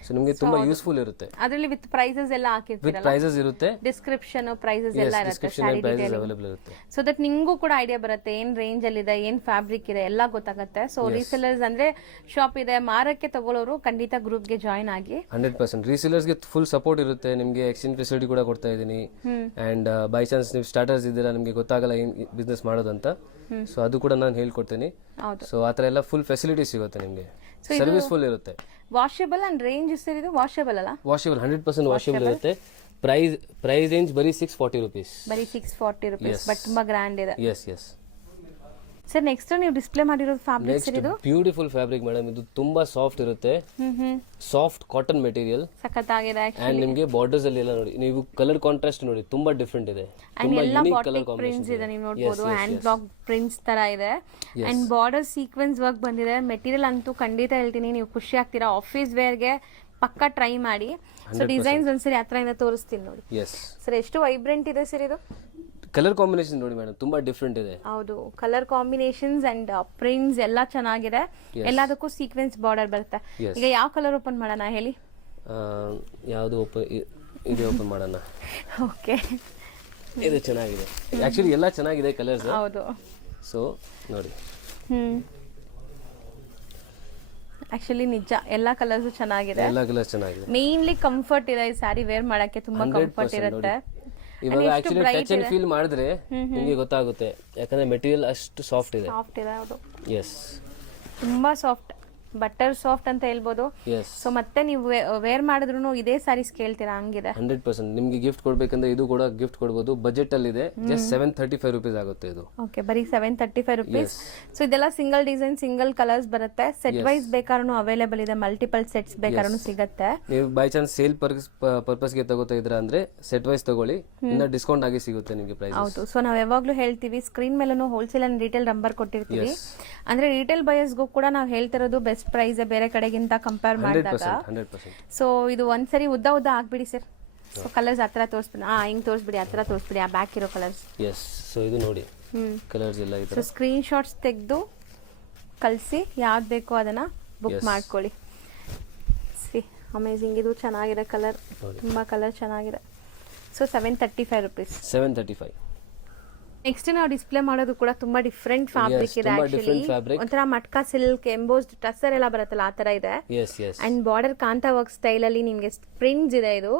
ಸೊ ನಿಮಗೆ ತುಂಬಾ ಯೂಸ್ಫುಲ್ ಇರುತ್ತೆ. ಅದರಲ್ಲಿ ವಿತ್ ಪ್ರೈಸಸ್ ಎಲ್ಲ ವಿತ್ ಹಾಕಿರ್ತೀರಲ್ಲ, ಪ್ರೈಸಸ್ ಇರುತ್ತೆ, ಡಿಸ್ಕ್ರಿಪ್ಷನ್ ಪ್ರೈಸಸ್ ಎಲ್ಲ ಇರುತ್ತೆ, ಡಿಸ್ಕ್ರಿಪ್ಷನ್ ಪ್ರೈಸಸ್ ಅವೈಲೇಬಲ್ ಇರುತ್ತೆ. ಸೊ ದಟ್ ನಿಂಗೂ ಕೂಡ ಐಡಿಯಾ ಬರುತ್ತೆ ಏನ್ ರೇಂಜ್ ಅಲ್ಲಿ ಇದೆ, ಏನ್ ಫ್ಯಾಬ್ರಿಕ್ ಇದೆ ಎಲ್ಲ ಗೊತ್ತಾಗುತ್ತೆ. ಸೊ ರೀಸೆಲ್ಲರ್ಸ್ ಅಂದ್ರೆ ಶಾಪ್ ಇದೆ ಮಾರಕ್ಕೆ ತಗೊಳ್ಳೋರು ಖಂಡಿತ ಗ್ರೂಪ್ಗೆ ಜಾಯಿನ್ ಆಗಿ. 100% ರೀಸೇಲರ್ಸ್ಗೆ ಫುಲ್ ಸಪೋರ್ಟ್ ಇರುತ್ತೆ. ನಿಮಗೆ ಎಕ್ಸ್ಚೇಂಜ್ ಫೆಸಿಲಿಟಿ ಕೂಡ ಕೊಡ್ತಾ ಇದ್ದೀನಿ. ಅಂಡ್ ಬೈ ಚಾನ್ಸ್ ನೀವು ಸ್ಟಾರ್ಟರ್ಸ್ ಇದ್ದೀರಾ, ನಿಮಗೆ ಗೊತ್ತಾಗಲ್ಲ ಏನ್ ಬಿಸ್ನೆಸ್ ಮಾಡೋದಂತ, ಸೊ ಅದು ಕೂಡ ನಾನು ಹೇಳ್ಕೊಡ್ತೀನಿ. ಸೊ ಆ ಥರ ಎಲ್ಲ ಫುಲ್ ಫೆಸಿಲಿಟಿ ಸಿಗುತ್ತೆ ನಿಮಗೆ, ಸರ್ವಿಸ್ ಫುಲ್ ಇರುತ್ತೆ. ವಾಷೇಬಲ್ ಅಂಡ್ ರೇಂಜ್ ಸರ್ ಇದು ವಾಷೇಬಲ್ ಅಲ್ಲ? ವಾಷೇಬಲ್ 100% ವಾಷೇಬಲ್ ಇರುತ್ತೆ. ಪ್ರೈಸ್ ರೇಂಜ್ ಬರೀ 640 rupees. ಬರೀ 640 rupees, ಬಟ್ ತುಂಬಾ ಗ್ರ್ಯಾಂಡ್ ಇದೆ. ಎಸ್ ಎಸ್ ಸರ್ ನೆಕ್ಸ್ಟ್ ನೀವು ಡಿಸ್ಪ್ಲೇ ಮಾಡಿರೋದು ಫ್ಯಾಬ್ರಿಕ್ ಸರ್ ಇದು? ಬ್ಯೂಟಿಫುಲ್ ಫ್ಯಾಬ್ರಿಕ್ ಮೇಡಮ್, ಇದು ತುಂಬಾ ಸಾಫ್ಟ್ ಇರುತ್ತೆ, ಸಾಫ್ಟ್ ಕಾಟನ್ ಮೆಟೀರಿಯಲ್, ಸಖತ್ತಾಗಿದೆ. ಅಂಡ್ ನಿಮಗೆ ಬಾರ್ಡರ್ಸ್ ಅಲ್ಲಿ ಎಲ್ಲ ನೋಡಿ, ನೀವು ಕಲರ್ ಕಾಂಟ್ರಾಸ್ಟ್ ನೋಡಿ ತುಂಬಾ ಡಿಫ್ರೆಂಟ್ ಇದೆ, ತುಂಬಾ ಯೂನಿಕ್ ಕಲರ್ ಪ್ರಿಂಟ್ಸ್ ಇದೆ, ನೀವು ನೋಡಬಹುದು ಹ್ಯಾಂಡ್ ಬ್ಲಾಕ್ ಪ್ರಿಂಟ್ಸ್ ತರ ಇದೆ. ಅಂಡ್ ಬಾರ್ಡರ್ ಸೀಕ್ವೆನ್ಸ್ ವರ್ಕ್ ಬಂದಿದೆ. ಮೆಟೀರಿಯಲ್ ಅಂತೂ ಖಂಡಿತ ಹೇಳ್ತೀನಿ ನೀವು ಖುಷಿ ಆಗ್ತೀರಾ. ಆಫೀಸ್ ವೇರ್ಗೆ ಪಕ್ಕ ಟ್ರೈ ಮಾಡಿ. ಸೊ ಡಿಸೈನ್ಸ್ ಒಂದ್ಸರಿ ಹತ್ರದಿಂದ ತೋರಿಸ್ತೀನಿ ನೋಡಿ. ಸರ್ ಎಷ್ಟು ವೈಬ್ರೆಂಟ್ ಇದೆ ಸರ್ ಇದು. ಕಲರ್ ಕಾಂಬಿನೇಷನ್ ನೋಡಿ ಮೇಡಮ್, ತುಂಬಾ ಡಿಫ್ರೆಂಟ್ ಇದೆ. ಹೌದು, ಕಲರ್ ಕಾಂಬಿನೇಷನ್ಸ್ ಅಂಡ್ ಪ್ರಿಂಟ್ಸ್ ಎಲ್ಲ ಚೆನ್ನಾಗಿದೆ. ಎಲ್ಲದಕ್ಕೂ ಸೀಕ್ವೆನ್ಸ್ ಬಾರ್ಡರ್ ಬರುತ್ತೆ. ಈಗ ಯಾವ ಕಲರ್ ಓಪನ್ ಮಾಡೋಣ ಹೇಳಿ? ಯಾವುದು ಇದು ಓಪನ್ ಮಾಡೋಣ. ಓಕೆ, ಇದು ಚೆನ್ನಾಗಿದೆ. ಆಕ್ಚುಲಿ ಎಲ್ಲ ಚೆನ್ನಾಗಿದೆ ಕಲರ್ಸ್. ಹೌದು, ಸೊ ನೋಡಿ. ಆಕ್ಚುಲಿ ನಿಜ ಎಲ್ಲ ಕಲರ್ಸ್ ಚೆನ್ನಾಗಿದೆ. ಎಲ್ಲ ಕಲರ್ಸ್ ಚೆನ್ನಾಗಿದೆ. ಮೇನ್ಲಿ ಕಂಫರ್ಟ್ ಇದೆ. ಈ ಸ್ಯಾರಿ ವೇರ್ ಮಾಡಕ್ಕೆ ತುಂಬಾ ಕಂಫರ್ಟ್ ಇರುತ್ತೆ. ಇವಾಗ ಆಕ್ಚುಲಿ ಟಚ್ ಅಂಡ್ ಫೀಲ್ ಮಾಡಿದ್ರೆ ನಿಮಗೆ ಗೊತ್ತಾಗುತ್ತೆ, ಯಾಕಂದ್ರೆ ಮೆಟೀರಿಯಲ್ ಅಷ್ಟು ಸಾಫ್ಟ್ ಇದೆ. ಸಾಫ್ಟ್ ಇದೆ, ಹೌದು. ಎಸ್, ತುಂಬಾ ಸಾಫ್ಟ್, ಬಟರ್ ಸಾಫ್ಟ್ ಅಂತ ಹೇಳ್ಬೋದು. ಸೊ ಮತ್ತೆ ನೀವು ವೇರ್ ಮಾಡಿದ್ರು ಇದೇ ಸ್ಯಾರೀಸ್ ಕೇಳ್ತೀರಾ, ಹಂಗಿದೆ. 100% ನಿಮ್ಗೆ ಗಿಫ್ಟ್ ಕೊಡ್ಬೇಕಂದ್ರೆ ಇದು ಕೂಡ ಗಿಫ್ಟ್ ಕೊಡ್ಬೋದು. ಬಜೆಟ್ ಅಲ್ಲಿ ಇದೆ, ಜಸ್ಟ್ 735 rupees ಆಗುತ್ತೆ ಇದು. ಓಕೆ, ಬರೀ 735 rupees. ಸೊ ಇದೆಲ್ಲ ಸಿಂಗಲ್ ಡಿಸೈನ್, ಸಿಂಗಲ್ ಕಲರ್ಸ್ ಬರುತ್ತೆ. ಸೆಟ್ ವೈಸ್ ಬೇಕಾದ್ರೂ ಅವೈಲೇಬಲ್ ಇದೆ, ಮಲ್ಟಿಪಲ್ ಸೆಟ್ಸ್ ಬೇಕಾದ್ರೂ ಸಿಗುತ್ತೆ. ನೀವು ಬೈ ಚಾನ್ಸ್ ಸೇಲ್ ಪರ್ಪಸ್ ಗೆ ತಗೋತಾ ಇದ್ರ ಅಂದ್ರೆ ಸೆಟ್ ವೈಸ್ ತಗೊಳ್ಳಿ, ಇನ್ನ ಡಿಸ್ಕೌಂಟ್ ಆಗಿ ಸಿಗುತ್ತೆ ನಿಮಗೆ ಪ್ರೈಸ್. ಹೌದು, ಸೊ ನಾವು ಯಾವಾಗ್ಲೂ ಹೇಳ್ತೀವಿ ಸ್ಕ್ರೀನ್ ಮೇಲೂ ಹೋಲ್ಸೇಲ್ ಅಂಡ್ ರಿಟೇಲ್ ನಂಬರ್ ಕೊಟ್ಟಿರ್ತೀವಿ. ಅಂದ್ರೆ ರಿಟೇಲ್ ಬಯರ್ಸ್ಗೂ ಕೂಡ ನಾವು ಹೇಳ್ತಿರೋದು ಬೆಸ್ಟ್ ಪ್ರೈಸ್ ಬೇರೆ ಕಡೆಗಿಂತ ಕಂಪೇರ್ ಮಾಡಿದಾಗ. ಸೊ ಇದು ಒಂದ್ಸರಿ ಉದ್ದ ಆಗ್ಬಿಡಿ ಸರ್. ಸೊ ಕಲರ್ಸ್ ಹತ್ರ ತೋರಿಸ್ಬಿಡಿ. ಹಿಂಗ್ ತೋರಿಸ್ಬಿಡಿ, ಹತ್ರ ತೋರಿಸ್ಬಿಡಿ ಆ ಬ್ಯಾಕ್ ಇರೋ ಕಲರ್ಸ್. ಎಸ್, ಸೊ ಇದು ನೋಡಿ ಕಲರ್ಸ್ ಎಲ್ಲ ಇದೆ. ಸೊ ಸ್ಕ್ರೀನ್ ಶಾಟ್ಸ್ ತೆಗೆದು ಕಳಿಸಿ, ಯಾವ್ದು ಬೇಕೋ ಅದನ್ನ ಬುಕ್ ಮಾಡ್ಕೊಳ್ಳಿ. ಸಿ ಅಮೇಜಿಂಗ್, ಇದು ಚೆನ್ನಾಗಿದೆ ಕಲರ್, ತುಂಬಾ ಕಲರ್ ಚೆನ್ನಾಗಿದೆ. So 735 rupees. 735. ನೆಕ್ಸ್ಟ್ ನಾವು ಡಿಸ್ಪ್ಲೇ ಮಾಡೋದು ಕೂಡ ತುಂಬಾ ಡಿಫ್ರೆಂಟ್ ಫ್ಯಾಬ್ರಿಕ್ ಇದೆ. ಆಕ್ಚುಲಿ ಒಂಥರ ಮಟ್ಕಾ ಸಿಲ್ಕ್, ಎಂಬೋಸ್ಡ್ ಟಸರ್ ಎಲ್ಲ ಬರುತ್ತಲ್ಲ ಆ ತರ ಇದೆ. And border Kanta work style ಅಲ್ಲಿ ನಿಮ್ಗೆ ಪ್ರಿಂಟ್ಸ್ ಇದೆ ಇದು.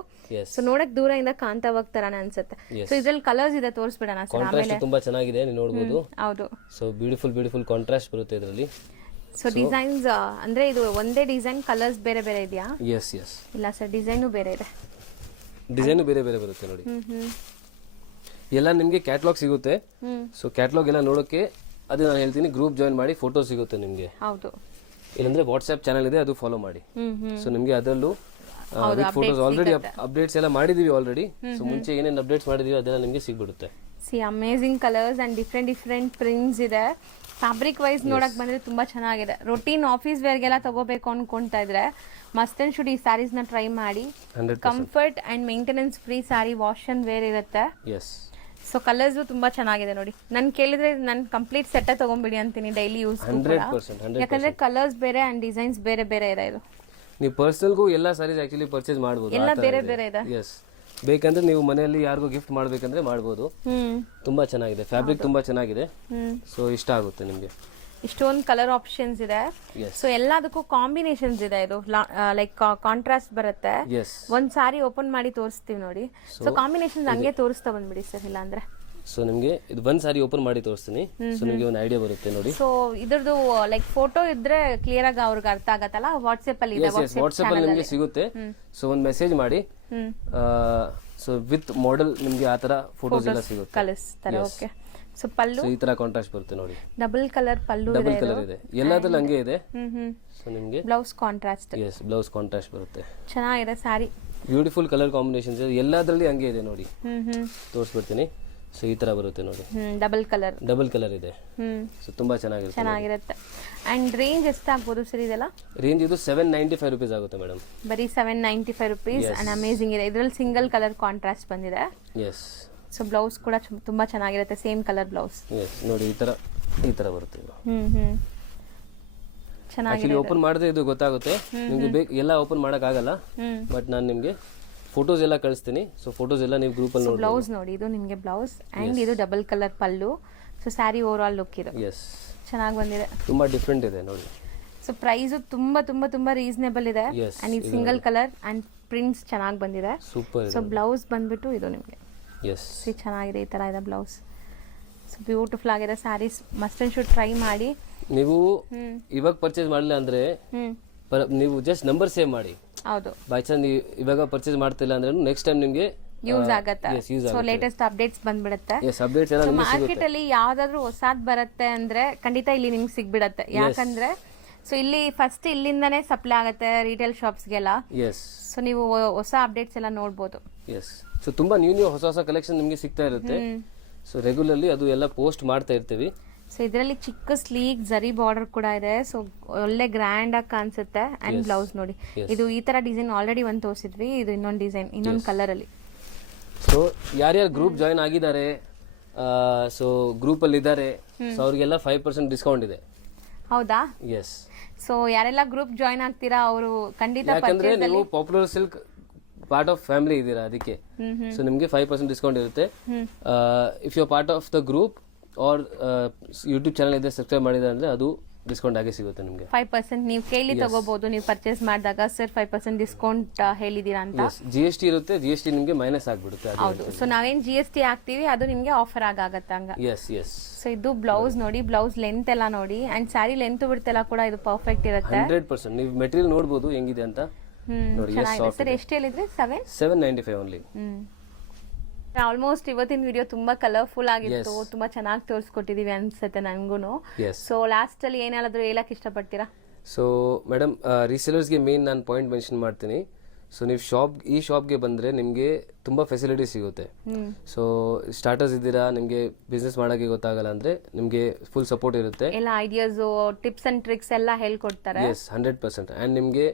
ಸೊ ನೋಡಕ್ ದೂರದಿಂದ ಕಾಂತಾ ವರ್ಕ್ ತರಾನೇ ಅನ್ಸುತ್ತೆ. ಸೊ ಇದ್ರಲ್ಲಿ ಕಲರ್ಸ್ ಇದೆ, ತೋರಿಸ್ಬಿಡೋಣ ಸರ್. ಆಮೇಲೆ ತುಂಬಾ ಚೆನ್ನಾಗಿದೆ, ನೀವು ನೋಡಬಹುದು. ಹೌದು, ಸೊ ಬ್ಯೂಟಿಫುಲ್ ಕಾಂಟ್ರಾಸ್ಟ್ ಬರುತ್ತೆ ಇದರಲ್ಲಿ. ಸೊ ಡಿಸೈನ್ಸ್ ಅಂದ್ರೆ ಇದು ಒಂದೇ ಡಿಸೈನ್, ಕಲರ್ಸ್ ಬೇರೆ ಬೇರೆ ಇದೆಯಾ? ಎಸ್ ಎಸ್, ಇಲ್ಲ ಸರ್, ಡಿಸೈನು ಬೇರೆ ಇದೆ. ಡಿಸೈನು ಬೇರೆ ಬೇರೆ ಬರುತ್ತೆ ನೋಡಿ. ಎಲ್ಲ ನಿಮಗೆ ಕ್ಯಾಟಲಾಗ್ ಸಿಗುತ್ತೆ. ಸೊ ಕ್ಯಾಟಲಾಗ್ ಎಲ್ಲ ನೋಡೋಕೆ ಅದು ನಾನು ಹೇಳ್ತೀನಿ, ಗ್ರೂಪ್ ಜಾಯಿನ್ ಮಾಡಿ, ಫೋಟೋ ಸಿಗುತ್ತೆ ನಿಮಗೆ. ಹೌದು, ಇಲ್ಲಂದ್ರೆ ವಾಟ್ಸ್ಆಪ್ ಚಾನಲ್ ಇದೆ, ಅದು ಫಾಲೋ ಮಾಡಿ. ಸೊ ನಿಮಗೆ ಅದರಲ್ಲೂ ವಿತ್ ಫೋಟೋಸ್ ಆಲ್ರೆಡಿ ಅಪ್ಡೇಟ್ಸ್ ಎಲ್ಲ ಮಾಡಿದೀವಿ ಆಲ್ರೆಡಿ. ಸೊ ಮುಂಚೆ ಏನೇನು ಅಪ್ಡೇಟ್ಸ್ ಮಾಡಿದೀವಿ ಅದೆಲ್ಲ ನಿಮಗೆ ಸಿಗ್ಬಿಡುತ್ತೆ. See amazing colours and different prints ಇದೆ. ಫ್ಯಾಬ್ರಿಕ್ ವೈಸ್ ನೋಡಕ್ ಬಂದ್ರೆ ತುಂಬಾ ಚೆನ್ನಾಗಿದೆ. ರೊಟೀನ್ ಆಫೀಸ್ ವೇರ್ಗೆಲ್ಲ ತಗೋಬೇಕು ಅನ್ಕೊಂತಾ ಇದ್ರೆ ಮಸ್ಟ್ ಅಂಡ್ ಶುಡ್ ಈ ಸ್ಯಾರೀಸ್ ನ ಟ್ರೈ ಮಾಡಿ. Comfort and maintenance free saree, wash and wear ಇರುತ್ತೆ. ಸೊ ಕಲರ್ಸ್ ತುಂಬಾ ಚೆನ್ನಾಗಿದೆ ನೋಡಿ. ನನ್ ಕೇಳಿದ್ರೆ ನಾನು ಕಂಪ್ಲೀಟ್ ಸೆಟ್ ತಗೊಂಡ್ಬಿಡಿ ಅಂತೀನಿ, ಡೈಲಿ ಯೂಸ್. ಯಾಕಂದ್ರೆ ಕಲರ್ಸ್ ಬೇರೆ ಅಂಡ್ ಡಿಸೈನ್ಸ್ ಬೇರೆ ಬೇರೆ ಇದೆ. ಇದು ನೀವು ಪರ್ಸನಲ್ಗೂ ಎಲ್ಲ ಸಾರೀಸ್ ಆಕ್ಚುಲಿ ಪರ್ಚೇಸ್ ಮಾಡಬಹುದು, ಎಲ್ಲ ಬೇರೆ ಬೇರೆ ಇದೆ. ಎಸ್, ಬೇಕಂದ್ರೆ ನೀವು ಮನೆಯಲ್ಲಿ ಯಾರಿಗೂ ಗಿಫ್ಟ್ ಮಾಡ್ಬೇಕಂದ್ರೆ ಮಾಡಬಹುದು. ತುಂಬಾ ಚೆನ್ನಾಗಿದೆ, ಫ್ಯಾಬ್ರಿಕ್ ತುಂಬಾ ಚೆನ್ನಾಗಿದೆ. ಸೊ ಇಷ್ಟ ಆಗುತ್ತೆ ನಿಮ್ಗೆ. ಇಷ್ಟೊಂದು ಕಲರ್ ಆಪ್ಷನ್ಸ್ ಇದೆ. ಸೊ ಎಲ್ಲದಕ್ಕೂ ಕಾಂಬಿನೇಷನ್ಸ್ ಇದೆ. ಇದು ಲೈಕ್ ಕಾಂಟ್ರಾಸ್ಟ್ ಬರುತ್ತೆ. ಒಂದ್ ಸಾರಿ ಓಪನ್ ಮಾಡಿ ತೋರಿಸ್ತೀವಿ ನೋಡಿ. ಸೊ ಕಾಂಬಿನೇಷನ್ಸ್ ಹಂಗೆ ತೋರಿಸ್ತಾ ಬಂದ್ಬಿಡಿ ಸರ್, ಇಲ್ಲ ಅಂದ್ರೆ. ಸೊ ನಿಮ್ಗೆ ಇದು ಒಂದ್ ಸಾರಿ ಓಪನ್ ಮಾಡಿ ತೋರಿಸ್ತೀನಿ, ಸೊ ನಿಮ್ಗೆ ಒಂದು ಐಡಿಯಾ ಬರುತ್ತೆ ನೋಡಿ. ಸೊ ಇದ್ರದ್ದು ಲೈಕ್ ಫೋಟೋ ಇದ್ರೆ ಕ್ಲಿಯರ್ ಆಗಿ ಅವ್ರಿಗೆ ಅರ್ಥ ಆಗತ್ತಲ್ಲ. ವಾಟ್ಸ್ಆಪ್ ಅಲ್ಲಿ ಇದೆ, ವಾಟ್ಸ್ಆಪ್ ಅಲ್ಲಿ ನಿಮ್ಗೆ ಸಿಗುತ್ತೆ. ಸೊ ಒಂದು ಮೆಸೇಜ್ ಮಾಡಿ, ಸೊ ವಿತ್ ಮಾಡೆಲ್ ನಿಮ್ಗೆ ಆ ತರ ಫೋಟೋಸ್ ಎಲ್ಲ ಸಿಗುತ್ತೆ, ಕಳಿಸ್ತಾರೆ. ಓಕೆ, ಸೊ ಪಲ್ಲು ಈ ತರ ಕಾಂಟ್ರಾಸ್ಟ್ ಬರುತ್ತೆ ನೋಡಿ. Double colour pallu, double colour ಇದೆ, ಎಲ್ಲದರಲ್ಲಿ ಹಂಗೆ ಇದೆ. ಸೊ ನಿಮ್ಗೆ blouse contrast. Yes, blouse contrast ಬರುತ್ತೆ. ಚೆನ್ನಾಗಿದೆ ಸಾರಿ, ಬ್ಯೂಟಿಫುಲ್ ಕಲರ್ ಕಾಂಬಿನೇಷನ್ಸ್ ಎಲ್ಲದರಲ್ಲಿ ಹಂಗೆ ಇದೆ ನೋಡಿ. ತೋರಿಸ್ಬಿಡ್ತೀನಿ. ಸೊ ಈ ತರ ಬರುತ್ತೆ ನೋಡಿ, ಡಬಲ್ ಕಲರ್ ಇದೆ. ಸೊ ತುಂಬಾ ಚೆನ್ನಾಗಿರುತ್ತೆ. ಅಂಡ್ ರೇಂಜ್ ಎಷ್ಟಾಗ್ಬೋದು ಸರ್ ಇದೆಲ್ಲ? ರೇಂಜ್ ಇದು 795 rupees ಆಗುತ್ತೆ ಮೇಡಮ್. ಬರೀ 795 rupees. ಅಂಡ್ ಅಮೇಜಿಂಗ್ ಇದೆ. ಇದರಲ್ಲಿ ಸಿಂಗಲ್ ಕಲರ್ ಕಾಂಟ್ರಾಸ್ಟ್ ಬಂದಿದೆ. ಎಸ್. ಸೊ ಬ್ಲೌಸ್ ಕೂಡ ತುಂಬಾ ಚೆನ್ನಾಗಿರುತ್ತೆ, ಸೇಮ್ ಕಲರ್ ಬ್ಲೌಸ್. ಎಸ್, ನೋಡಿ ಈ ತರ ಬರುತ್ತೆ ಇದು. ಆಕ್ಚುಲಿ ಓಪನ್ ಮಾಡಿದ್ರೆ ಇದು ಗೊತ್ತಾಗುತ್ತೆ ನಿಮ್ಗೆ ಎಲ್ಲ ಓಪನ್ ಆಗಲ್ಲ ಬಟ್ ನಾನು ನಿಮ್ಗೆ ಫೋಟೋಸ್ ಎಲ್ಲ ಕಳಿಸ್ತೀನಿ. ಸೊ ಫೋಟೋಸ್ ಎಲ್ಲ ನೀವು ಗ್ರೂಪ್ ಅಲ್ಲಿ ನೋಡಿ. ಬ್ಲೌಸ್ ನೋಡಿ, ಇದು ನಿಮಗೆ ಬ್ಲೌಸ್ ಅಂಡ್ ಇದು double colour pallu. So sari overall look ಇದು ಚೆನ್ನಾಗಿ ಬಂದಿದೆ, ತುಂಬಾ ಡಿಫ್ರೆಂಟ್ ಇದೆ ನೋಡಿ. ಸೊ ಪ್ರೈಸ್ ತುಂಬಾ ತುಂಬಾ ತುಂಬಾ ರೀಸನೇಬಲ್ ಇದೆ ಅಂಡ್ ಇದು ಸಿಂಗಲ್ ಕಲರ್ ಅಂಡ್ ಪ್ರಿಂಟ್ಸ್ ಚೆನ್ನಾಗಿ ಬಂದಿದೆ. ಸೂಪರ್. ಸೊ ಬ್ಲೌಸ್ ಬಂದ್ಬಿಟ್ಟು ಇದು ನಿಮಗೆ ಎಸ್ ಚೆನ್ನಾಗಿದೆ, ಈ ತರ ಇದೆ ಬ್ಲೌಸ್. ಸೊ ಬ್ಯೂಟಿಫುಲ್ ಆಗಿದೆ sarees. Must and should try ಮಾಡಿ. ನೀವು ಇವಾಗ ಪರ್ಚೇಸ್ ಮಾಡಲಿಲ್ಲ ಅಂದ್ರೆ ನೀವು ಜಸ್ಟ್ ನಂಬರ್ ಸೇವ್ ಮಾಡಿ. ಹೌದು, ಬೈ ಚಾನ್ಸ್ ನೀವು ಇವಾಗ ಪರ್ಚೇಸ್ ಮಾಡ್ತಿಲ್ಲ ಅಂದ್ರೆ ನೆಕ್ಸ್ಟ್ ಟೈಮ್ ನಿಮಗೆ ಯೂಸ್ ಆಗುತ್ತೆ. ಸೊ ಲೇಟೆಸ್ಟ್ ಅಪ್ಡೇಟ್ಸ್ ಬಂದ್ಬಿಡುತ್ತೆ. ಅಪ್ಡೇಟ್ಸ್ ಎಲ್ಲ ನಿಮಗೆ ಮಾರ್ಕೆಟ್ ಅಲ್ಲಿ ಯಾವ್ದಾದ್ರು ಹೊಸಾದ್ ಬರುತ್ತೆ ಅಂದ್ರೆ ಖಂಡಿತ ಇಲ್ಲಿ ನಿಮ್ಗೆ ಸಿಗ್ಬಿಡತ್ತೆ. ಯಾಕಂದ್ರೆ ಸೊ ಇಲ್ಲಿ ಫಸ್ಟ್ ಇಲ್ಲಿಂದಾನೇ ಸಪ್ಲೈ ಆಗುತ್ತೆ ರಿಟೇಲ್ ಶಾಪ್ಸ್ಗೆಲ್ಲ. ಸೊ ನೀವು ಹೊಸ ಅಪ್ಡೇಟ್ಸ್ ಎಲ್ಲ ನೋಡ್ಬೋದು. ಸೊ ತುಂಬಾ ನ್ಯೂ ಹೊಸ ಕಲೆಕ್ಷನ್ ನಿಮಗೆ ಸಿಗ್ತಾ ಇರುತ್ತೆ. ಸೊ ರೆಗ್ಯುಲರ್ಲಿ ಅದು ಎಲ್ಲ ಪೋಸ್ಟ್ ಮಾಡ್ತಾ ಇರ್ತೀವಿ. ಸೊ ಇದರಲ್ಲಿ ಚಿಕ್ಕ ಸ್ಲೀಕ್ ಜರಿ ಬಾರ್ಡರ್ ಕೂಡ ಇದೆ. ಸೊ ಒಳ್ಳೆ ಗ್ರ್ಯಾಂಡ್ ಆಗಿ ಕಾಣಿಸುತ್ತೆ. ಅಂಡ್ ಬ್ಲೌಸ್ ನೋಡಿ, ಇದು ಈ ತರ ಡಿಸೈನ್ ಆಲ್ರೆಡಿ ಒಂದು ತೋರಿಸಿದ್ವಿ. ಇದು ಇನ್ನೊಂದು ಡಿಸೈನ್, ಇನ್ನೊಂದು ಕಲರ್ ಅಲ್ಲಿ. ಸೊ ಯಾರ್ಯಾರು ಗ್ರೂಪ್ ಜಾಯ್ನ್ ಆಗಿದ್ದಾರೆ, ಸೊ ಗ್ರೂಪ್ ಅಲ್ಲಿ ಇದ್ದಾರೆ, ಸೊ ಅವ್ರಿಗೆಲ್ಲ 5% ಡಿಸ್ಕೌಂಟ್ ಇದೆ. ಹೌದಾ? ಎಸ್. ಸೊ ಯಾರೆಲ್ಲ ಗ್ರೂಪ್ ಜಾಯ್ನ್ ಆಗ್ತೀರಾ ಅವರು ಖಂಡಿತ, ಯಾಕಂದ್ರೆ ನೀವು popular silk part of family ಇದ್ದೀರಾ, ಅದಕ್ಕೆ ಸೊ ನಿಮಗೆ 5% ಡಿಸ್ಕೌಂಟ್ ಇರುತ್ತೆ. If you are part of the group or YouTube channel ಇದೆ ಸಬ್ಸ್ಕ್ರೈಬ್ ಮಾಡಿದ್ರೆ ಅಂದ್ರೆ ಅದು ಡಿಸ್ಕೌಂಟ್ ಆಗಿ ಸಿಗುತ್ತೆ ನಿಮಗೆ. 5% ನೀವು ಕೇಳಿ ತಗೋಬಹುದು. ನೀವು ಪರ್ಚೇಸ್ ಮಾಡಿದಾಗ ಸರ್ 5% ಡಿಸ್ಕೌಂಟ್ ಹೇಳಿದೀರಾ ಅಂತ. GST ಇರುತ್ತೆ, GST ನಿಮಗೆ ಮೈನಸ್ ಆಗ್ಬಿಡುತ್ತೆ. ಹೌದು. ಸೊ ನಾವೇನ್ GST ಹಾಕ್ತಿವಿ ಅದು ನಿಮಗೆ ಆಫರ್ ಆಗುತ್ತೆ ಹಂಗ. ಎಸ್. ಸೊ ಇದು ಬ್ಲೌಸ್ ನೋಡಿ, ಬ್ಲೌಸ್ ಲೆಂತ್ ಎಲ್ಲ ನೋಡಿ ಅಂಡ್ ಸ್ಯಾರಿ ಲೆಂತ್ ಬಿಡ್ತೆಲ್ಲ ಕೂಡ ಇದು ಪರ್ಫೆಕ್ಟ್ ಇರುತ್ತೆ. 100% ನೀವು ಮೆಟೀರಿಯಲ್ ನೋಡಬಹುದು ಹೆಂಗಿದೆ ಅಂತ ನೋಡಿ. ಸರ್ ಎಷ್ಟು ಹೇಳಿದ್ರಿ? 795 ಓನ್ಲಿ. ಆಲ್ಮೋಸ್ಟ್ ಇವತ್ತಿನ ವಿಡಿಯೋ ತುಂಬಾ ಕಲರ್ಫುಲ್ ಆಗಿತ್ತು, ತುಂಬಾ ಚೆನ್ನಾಗಿ ತೋರಿಸ್ಕೊಟ್ಟಿದೀವಿ ಅನ್ಸುತ್ತೆ ನನ್ಗೂನು. ಸೊ ಲಾಸ್ಟ್ ಅಲ್ಲಿ ಏನಾದ್ರು ಹೇಳಕ್ ಇಷ್ಟಪಡ್ತೀರಾ? ಸೊ ಮೇಡಮ್, ರೀಸೇಲರ್ಸ್ಗೆ ಮೇನ್ ನಾನು ಪಾಯಿಂಟ್ ಮೆನ್ಷನ್ ಮಾಡ್ತೀನಿ. ಸೊ ನೀವು ಈ ಶಾಪ್ಗೆ ಬಂದ್ರೆ ನಿಮಗೆ ತುಂಬಾ ಫೆಸಿಲಿಟಿ ಸಿಗುತ್ತೆ. ಸೊ ಸ್ಟಾರ್ಟರ್ಸ್ ಇದ್ದೀರಾ, ನಿಮಗೆ ಬಿಸ್ನೆಸ್ ಮಾಡಕ್ಕೆ ಗೊತ್ತಾಗಲ್ಲ ಅಂದ್ರೆ ನಿಮಗೆ ಫುಲ್ ಸಪೋರ್ಟ್ ಇರುತ್ತೆ. ಎಲ್ಲ ಐಡಿಯಾಸ್, ಟಿಪ್ಸ್ ಅಂಡ್ ಟ್ರಿಕ್ಸ್ ಎಲ್ಲ ಹೇಳ್ಕೊಡ್ತಾರೆ. 100%. ಅಂಡ್ ನಿಮಗೆ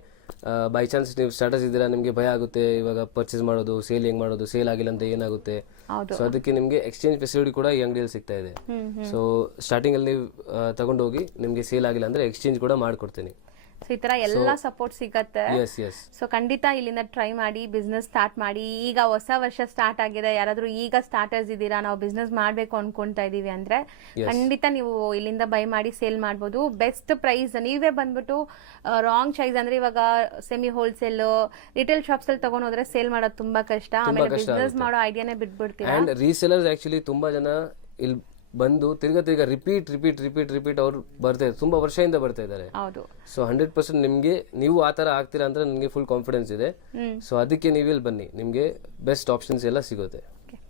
ಬೈ ಚಾನ್ಸ್ ನೀವು ಸ್ಟಾರ್ಟರ್ಸ್ ಇದ್ದೀರಾ, ನಿಮಗೆ ಭಯ ಆಗುತ್ತೆ ಇವಾಗ ಪರ್ಚೇಸ್ ಮಾಡೋದು, ಸೇಲ್ ಹೆಂಗ್ ಮಾಡೋದು, ಸೇಲ್ ಆಗಿಲ್ಲ ಅಂತ ಏನಾಗುತ್ತೆ. ಸೊ ಅದಕ್ಕೆ ನಿಮಗೆ ಎಕ್ಸ್ಚೇಂಜ್ ಫೆಸಿಲಿಟಿ ಕೂಡ ಈ ಅಂಗಡಿಯಲ್ಲಿ ಸಿಗ್ತಾ ಇದೆ. ಸೊ ಸ್ಟಾರ್ಟಿಂಗ್ ಅಲ್ಲಿ ನೀವು ತಗೊಂಡೋಗಿ ನಿಮಗೆ ಸೇಲ್ ಆಗಿಲ್ಲ ಅಂದ್ರೆ ಎಕ್ಸ್ಚೇಂಜ್ ಕೂಡ ಮಾಡ್ಕೊಡ್ತೀನಿ. ಸೊ ಈ ತರ ಎಲ್ಲ ಸಪೋರ್ಟ್ ಸಿಗತ್ತೆ. ಸೊ ಖಂಡಿತ ಇಲ್ಲಿಂದ ಟ್ರೈ ಮಾಡಿ, ಬಿಸ್ನೆಸ್ ಸ್ಟಾರ್ಟ್ ಮಾಡಿ. ಈಗ ಹೊಸ ವರ್ಷ ಸ್ಟಾರ್ಟ್ ಆಗಿದೆ, ಯಾರಾದ್ರೂ ಈಗ ಸ್ಟಾರ್ಟರ್ಸ್ ಇದ್ದೀರಾ, ನಾವು ಬಿಸ್ನೆಸ್ ಮಾಡ್ಬೇಕು ಅನ್ಕೊಂತಾ ಇದೀವಿ ಅಂದ್ರೆ ಖಂಡಿತ ನೀವು ಇಲ್ಲಿಂದ ಬೈ ಮಾಡಿ ಸೇಲ್ ಮಾಡ್ಬೋದು. Best price. ನೀವೇ ಬಂದ್ಬಿಟ್ಟು ರಾಂಗ್ ಪ್ರೈಸ್ ಅಂದ್ರೆ ಇವಾಗ ಸೆಮಿ ಹೋಲ್ಸೇಲ್ ರಿಟೇಲ್ ಶಾಪ್ಸ್ ಅಲ್ಲಿ ತಗೊಂಡ್ ಹೋದ್ರೆ ಸೇಲ್ ಮಾಡೋದು ತುಂಬಾ ಕಷ್ಟ. ಆಮೇಲೆ ಬಿಸ್ನೆಸ್ ಮಾಡೋ ಐಡಿಯಾನೇ ಬಿಟ್ಬಿಡ್ತೀರಾ. ಅಂಡ್ ರೀಸೇಲರ್ಸ್ ಆಕ್ಚುಲಿ ತುಂಬಾ ಜನ ಇಲ್ಲಿ ಬಂದು ತಿರ್ಗಾ ರಿಪೀಟ್ ಅವ್ರು ಬರ್ತಾ ಇದ್ದಾರೆ, ತುಂಬಾ ವರ್ಷದಿಂದ ಬರ್ತಾ ಇದ್ದಾರೆ. ಸೊ 100% ನಿಮ್ಗೆ ನೀವು ಆ ತರ ಆಗ್ತೀರಾ ಅಂದ್ರೆ ನನಗೆ ಫುಲ್ ಕಾನ್ಫಿಡೆನ್ಸ್ ಇದೆ. ಸೊ ಅದಕ್ಕೆ ನೀವು ಇಲ್ಲಿ ಬನ್ನಿ, ನಿಮ್ಗೆ ಬೆಸ್ಟ್ ಆಪ್ಷನ್ಸ್ ಎಲ್ಲ ಸಿಗುತ್ತೆ.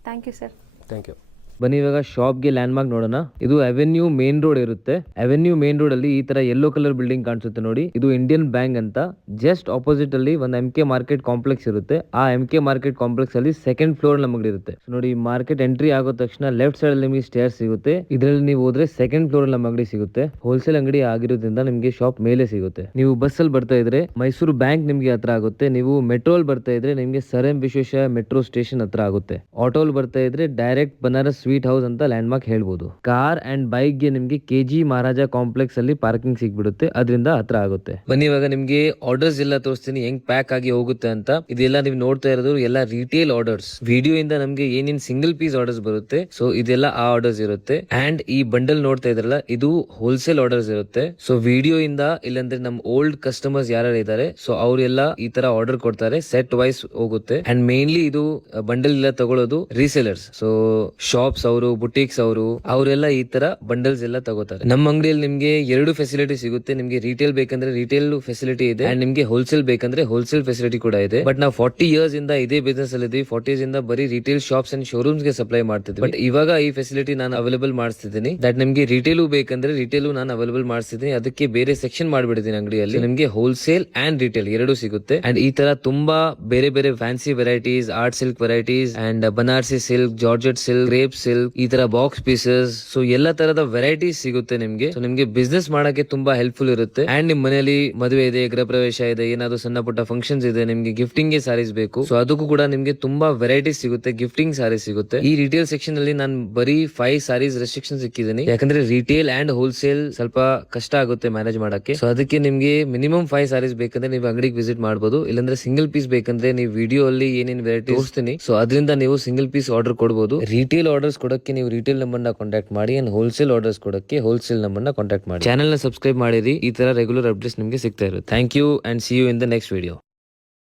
Thank you sir. Thank you. ಬನ್ನಿ ಇವಾಗ ಶಾಪ್ಗೆ ಲ್ಯಾಂಡ್ ಮಾರ್ಕ್ ನೋಡೋಣ. ಇದು ಅವೆನ್ಯೂ ಮೇನ್ ರೋಡ್ ಇರುತ್ತೆ. ಅವೆನ್ಯೂ ಮೇನ್ ರೋಡ್ ಅಲ್ಲಿ ಈ ತರ ಯೆಲ್ಲೋ ಕಲರ್ ಬಿಲ್ಡಿಂಗ್ ಕಾಣಿಸುತ್ತೆ ನೋಡಿ, ಇದು ಇಂಡಿಯನ್ ಬ್ಯಾಂಕ್ ಅಂತ. ಜಸ್ಟ್ ಆಪೋಸಿಟ್ ಅಲ್ಲಿ ಒಂದು MK ಮಾರ್ಕೆಟ್ ಕಾಂಪ್ಲೆಕ್ಸ್ ಇರುತ್ತೆ. ಆ MK ಮಾರ್ಕೆಟ್ ಕಾಂಪ್ಲೆಕ್ಸ್ ಅಲ್ಲಿ ಸೆಕೆಂಡ್ ಫ್ಲೋರ್ ನಮಗೆ ಇರುತ್ತೆ. ನೋಡಿ ಮಾರ್ಕೆಟ್ ಎಂಟ್ರಿ ಆಗೋ ತಕ್ಷಣ ಲೆಫ್ಟ್ ಸೈಡ್ ಅಲ್ಲಿ ನಿಮಗೆ ಸ್ಟೇರ್ ಸಿಗುತ್ತೆ. ಇದರಲ್ಲಿ ನೀವು ಹೋದ್ರೆ ಸೆಕೆಂಡ್ ಫ್ಲೋರ್ ಅಲ್ಲಿ ನಮ್ಮ ಅಂಗಡಿ ಸಿಗುತ್ತೆ. ಹೋಲ್ಸೇಲ್ ಅಂಗಡಿ ಆಗಿರೋದ್ರಿಂದ ನಿಮಗೆ ಶಾಪ್ ಮೇಲೆ ಸಿಗುತ್ತೆ. ನೀವು ಬಸ್ ಅಲ್ಲಿ ಬರ್ತಾ ಇದ್ರೆ ಮೈಸೂರು ಬ್ಯಾಂಕ್ ನಿಮ್ಗೆ ಹತ್ರ ಆಗುತ್ತೆ. ನೀವು ಮೆಟ್ರೋಲ್ ಬರ್ತಾ ಇದ್ರೆ ನಿಮ್ಗೆ sir M Visvesvaraya metro station ಹತ್ರ ಆಗುತ್ತೆ. ಆಟೋಲ್ ಬರ್ತಾ ಇದ್ರೆ ಡೈರೆಕ್ಟ್ ಬನಾರಸ್ ಸ್ವೀಟ್ ಹೌಸ್ ಅಂತ ಲ್ಯಾಂಡ್ ಮಾರ್ಕ್ ಹೇಳ್ಬೋದು. ಕಾರ್ ಅಂಡ್ ಬೈಕ್ ಗೆ ನಿಮ್ಗೆ KG ಮಹಾರಾಜ ಕಾಂಪ್ಲೆಕ್ಸ್ ಅಲ್ಲಿ ಪಾರ್ಕಿಂಗ್ ಸಿಗ್ಬಿಡುತ್ತೆ, ಅದರಿಂದ ಹತ್ರ ಆಗುತ್ತೆ. ಬನ್ನಿ ಇವಾಗ ನಿಮ್ಗೆ ಆರ್ಡರ್ಸ್ ಎಲ್ಲ ತೋರಿಸ್ತೀನಿ ಹೆಂಗ್ ಪ್ಯಾಕ್ ಆಗಿ ಹೋಗುತ್ತೆ ಅಂತ. ಇದೆಲ್ಲ ನೀವು ನೋಡ್ತಾ ಇರೋದು ಎಲ್ಲ ರಿಟೇಲ್ ಆರ್ಡರ್ಸ್. ವಿಡಿಯೋ ಇಂದ ನಮ್ಗೆ ಏನೇನ್ ಸಿಂಗಲ್ ಪೀಸ್ ಆರ್ಡರ್ಸ್ ಬರುತ್ತೆ, ಸೊ ಇದೆಲ್ಲ ಆ ಆರ್ಡರ್ಸ್ ಇರುತ್ತೆ. ಅಂಡ್ ಈ ಬಂಡಲ್ ನೋಡ್ತಾ ಇದ್ರಲ್ಲ, ಇದು ಹೋಲ್ಸೇಲ್ ಆರ್ಡರ್ಸ್ ಇರುತ್ತೆ. ಸೊ ವಿಡಿಯೋ ಇಂದ ಇಲ್ಲಂದ್ರೆ ನಮ್ ಓಲ್ಡ್ ಕಸ್ಟಮರ್ಸ್ ಯಾರು ಇದ್ದಾರೆ, ಸೊ ಅವರೆಲ್ಲ ಈ ತರ ಆರ್ಡರ್ ಕೊಡ್ತಾರೆ, ಸೆಟ್ ವೈಸ್ ಹೋಗುತ್ತೆ. ಅಂಡ್ ಮೇನ್ಲಿ ಇದು ಬಂಡಲ್ ಎಲ್ಲ ತಗೊಳ್ಳೋದು ರೀಸೇಲರ್ಸ್. ಸೊ ಶಾಪ್ಸ್ ಅವರು, ಬುಟಿಕ್ಸ್ ಅವರೆಲ್ಲ ಈ ತರ ಬಂಡಲ್ಸ್ ಎಲ್ಲ ತಗೋತಾರೆ. ನಮ್ಮ ಅಂಗಡಿಯಲ್ಲಿ ನಿಮ್ಗೆ 2 ಫೆಸಿಲಿಟಿ ಸಿಗುತ್ತೆ. ನಿಮ್ಗೆ ರಿಟೇಲ್ ಬೇಕಂದ್ರೆ ರಿಟೇಲ್ ಫೆಸಿಲಿಟಿ ಇದೆ, ಅಂಡ್ ನಿಮ್ಗೆ ಹೋಲ್ಸೇಲ್ ಬೇಕಂದ್ರೆ ಹೋಲ್ಸೇಲ್ ಫೆಸಿಲಿಟಿ ಕೂಡ ಇದೆ. ಬಟ್ ನಾವು 40 ಇಯರ್ಸ್ ಇಂದ ಇದೇ ಬಿಸ್ನೆಸ್ ಅಲ್ಲಿ ಇದೀವಿ. 40 ಇಯರ್ಸ್ ಇಂದ ಬರೀ ರಿಟೇಲ್ ಶಾಪ್ಸ್ ಅಂಡ್ ಶೋರೂಮ್ಸ್ ಗೆ ಸಪ್ಲೈ ಮಾಡ್ತಿದ್ವಿ. ಬಟ್ ಇವಾಗ ಈ ಫೆಸಿಲಿಟಿ ನಾನು ಅವೈಲೇಬಲ್ ಮಾಡಿಸ್ತಿದ್ದೀನಿ. ದಟ್ ನಿಮ್ಗೆ ರಿಟೇಲು ಬೇಕಂದ್ರೆ ರಿಟೇಲು ನಾನು ಅವೈಲೇಬಲ್ ಮಾಡಿಸ್ತಿದ್ದೀನಿ. ಅದಕ್ಕೆ ಬೇರೆ ಸೆಕ್ಷನ್ ಮಾಡಿಬಿಡ್ತೀನಿ ಅಂಗಡಿಯಲ್ಲಿ. ನಿಮ್ಗೆ ಹೋಲ್ಸೇಲ್ ಅಂಡ್ ರಿಟೇಲ್ 2 ಸಿಗುತ್ತೆ. ಅಂಡ್ ಈ ತರ ತುಂಬಾ ಬೇರೆ ಬೇರೆ fancy varieties, art silk varieties, and Banarasi silk, georgette silk, crepe silk, ಈ ತರ ಬಾಕ್ಸ್ ಪೀಸಸ್, ಸೊ ಎಲ್ಲ ತರದ ವೆರೈಟೀಸ್ ಸಿಗುತ್ತೆ ನಿಮ್ಗೆ. ಸೊ ನಿಮ್ಗೆ ಬಿಸ್ನೆಸ್ ಮಾಡಕ್ಕೆ ತುಂಬಾ ಹೆಲ್ಪ್ಫುಲ್ ಇರುತ್ತೆ. ಅಂಡ್ ನಿಮ್ ಮನೆಯಲ್ಲಿ ಮದುವೆ ಇದೆ, ಗೃಹ ಪ್ರವೇಶ ಇದೆ, ಏನಾದ್ರು ಸಣ್ಣ ಪುಟ್ಟ ಫಂಕ್ಷನ್ಸ್ ಇದೆ, ನಿಮ್ಗೆ ಗಿಫ್ಟಿಂಗ್ ಗೆ ಸಾರೀಸ್ ಬೇಕು, ಸೊ ಅದಕ್ಕೂ ಕೂಡ ನಿಮ್ಗೆ ತುಂಬಾ ವೆರೈಟೀಸ್ ಸಿಗುತ್ತೆ, ಗಿಫ್ಟಿಂಗ್ ಸಾರೀಸ್ ಸಿಗುತ್ತೆ. ಈ ರಿಟೇಲ್ ಸೆಕ್ಷನ್ ಅಲ್ಲಿ ನಾನು ಬರೀ 5 ಸಾರೀಸ್ ರೆಸ್ಟ್ರಿಕ್ಷನ್ ಸಿಕ್ಕಿದ್ದೀನಿ, ಯಾಕಂದ್ರೆ ರಿಟೇಲ್ ಅಂಡ್ ಹೋಲ್ಸೇಲ್ ಸ್ವಲ್ಪ ಕಷ್ಟ ಆಗುತ್ತೆ ಮ್ಯಾನೇಜ್ ಮಾಡಕ್ಕೆ. ಸೊ ಅದಕ್ಕೆ ನಿಮ್ಗೆ ಮಿನಿಮಮ್ 5 ಸಾರೀಸ್ ಬೇಕಂದ್ರೆ ನೀವು ಅಂಗಡಿಗೆ ವಿಸಿಟ್ ಮಾಡಬಹುದು. ಇಲ್ಲಾಂದ್ರೆ ಸಿಂಗಲ್ ಪೀಸ್ ಬೇಕಂದ್ರೆ ನೀವು ವಿಡಿಯೋ ಅಲ್ಲಿ ಏನೇನ್ ವೆರೈಟಿ ತೋರಿಸ್ತೀನಿ, ಸೊ ಅದರಿಂದ ನೀವು ಸಿಂಗಲ್ ಪೀಸ್ ಆರ್ಡರ್ ಕೊಡಬಹುದು. ರಿಟೇಲ್ ಆರ್ಡರ್ಸ್ ಕೊಡಕ್ಕೆ ನೀವು ರಿಟೇಲ್ ನಂಬರ್ ನ ಕಾಂಟ್ಯಾಕ್ಟ್ ಮಾಡಿ, ಅಂಡ್ ಹೋಲ್ಸೇಲ್ ಆರ್ಡರ್ಸ್ ಕೊಡಕ್ಕೆ ಹೋಲ್ಸೇಲ್ ನಂಬರ್ ನ ಕಾಂಟ್ಯಾಕ್ಟ್ ಮಾಡಿ. ಚಾನೆಲ್ ನ ಸಬ್ಸ್ಕ್ರೈಬ್ ಮಾಡಿರಿ, ಈ ತರ ರೆಗ್ಯುಲರ್ ಅಪ್ಡೇಟ್ಸ್ ನಿಮಗೆ ಸಿಗ್ತಾ ಇರುತ್ತೆ. Thank you and see you in the next video.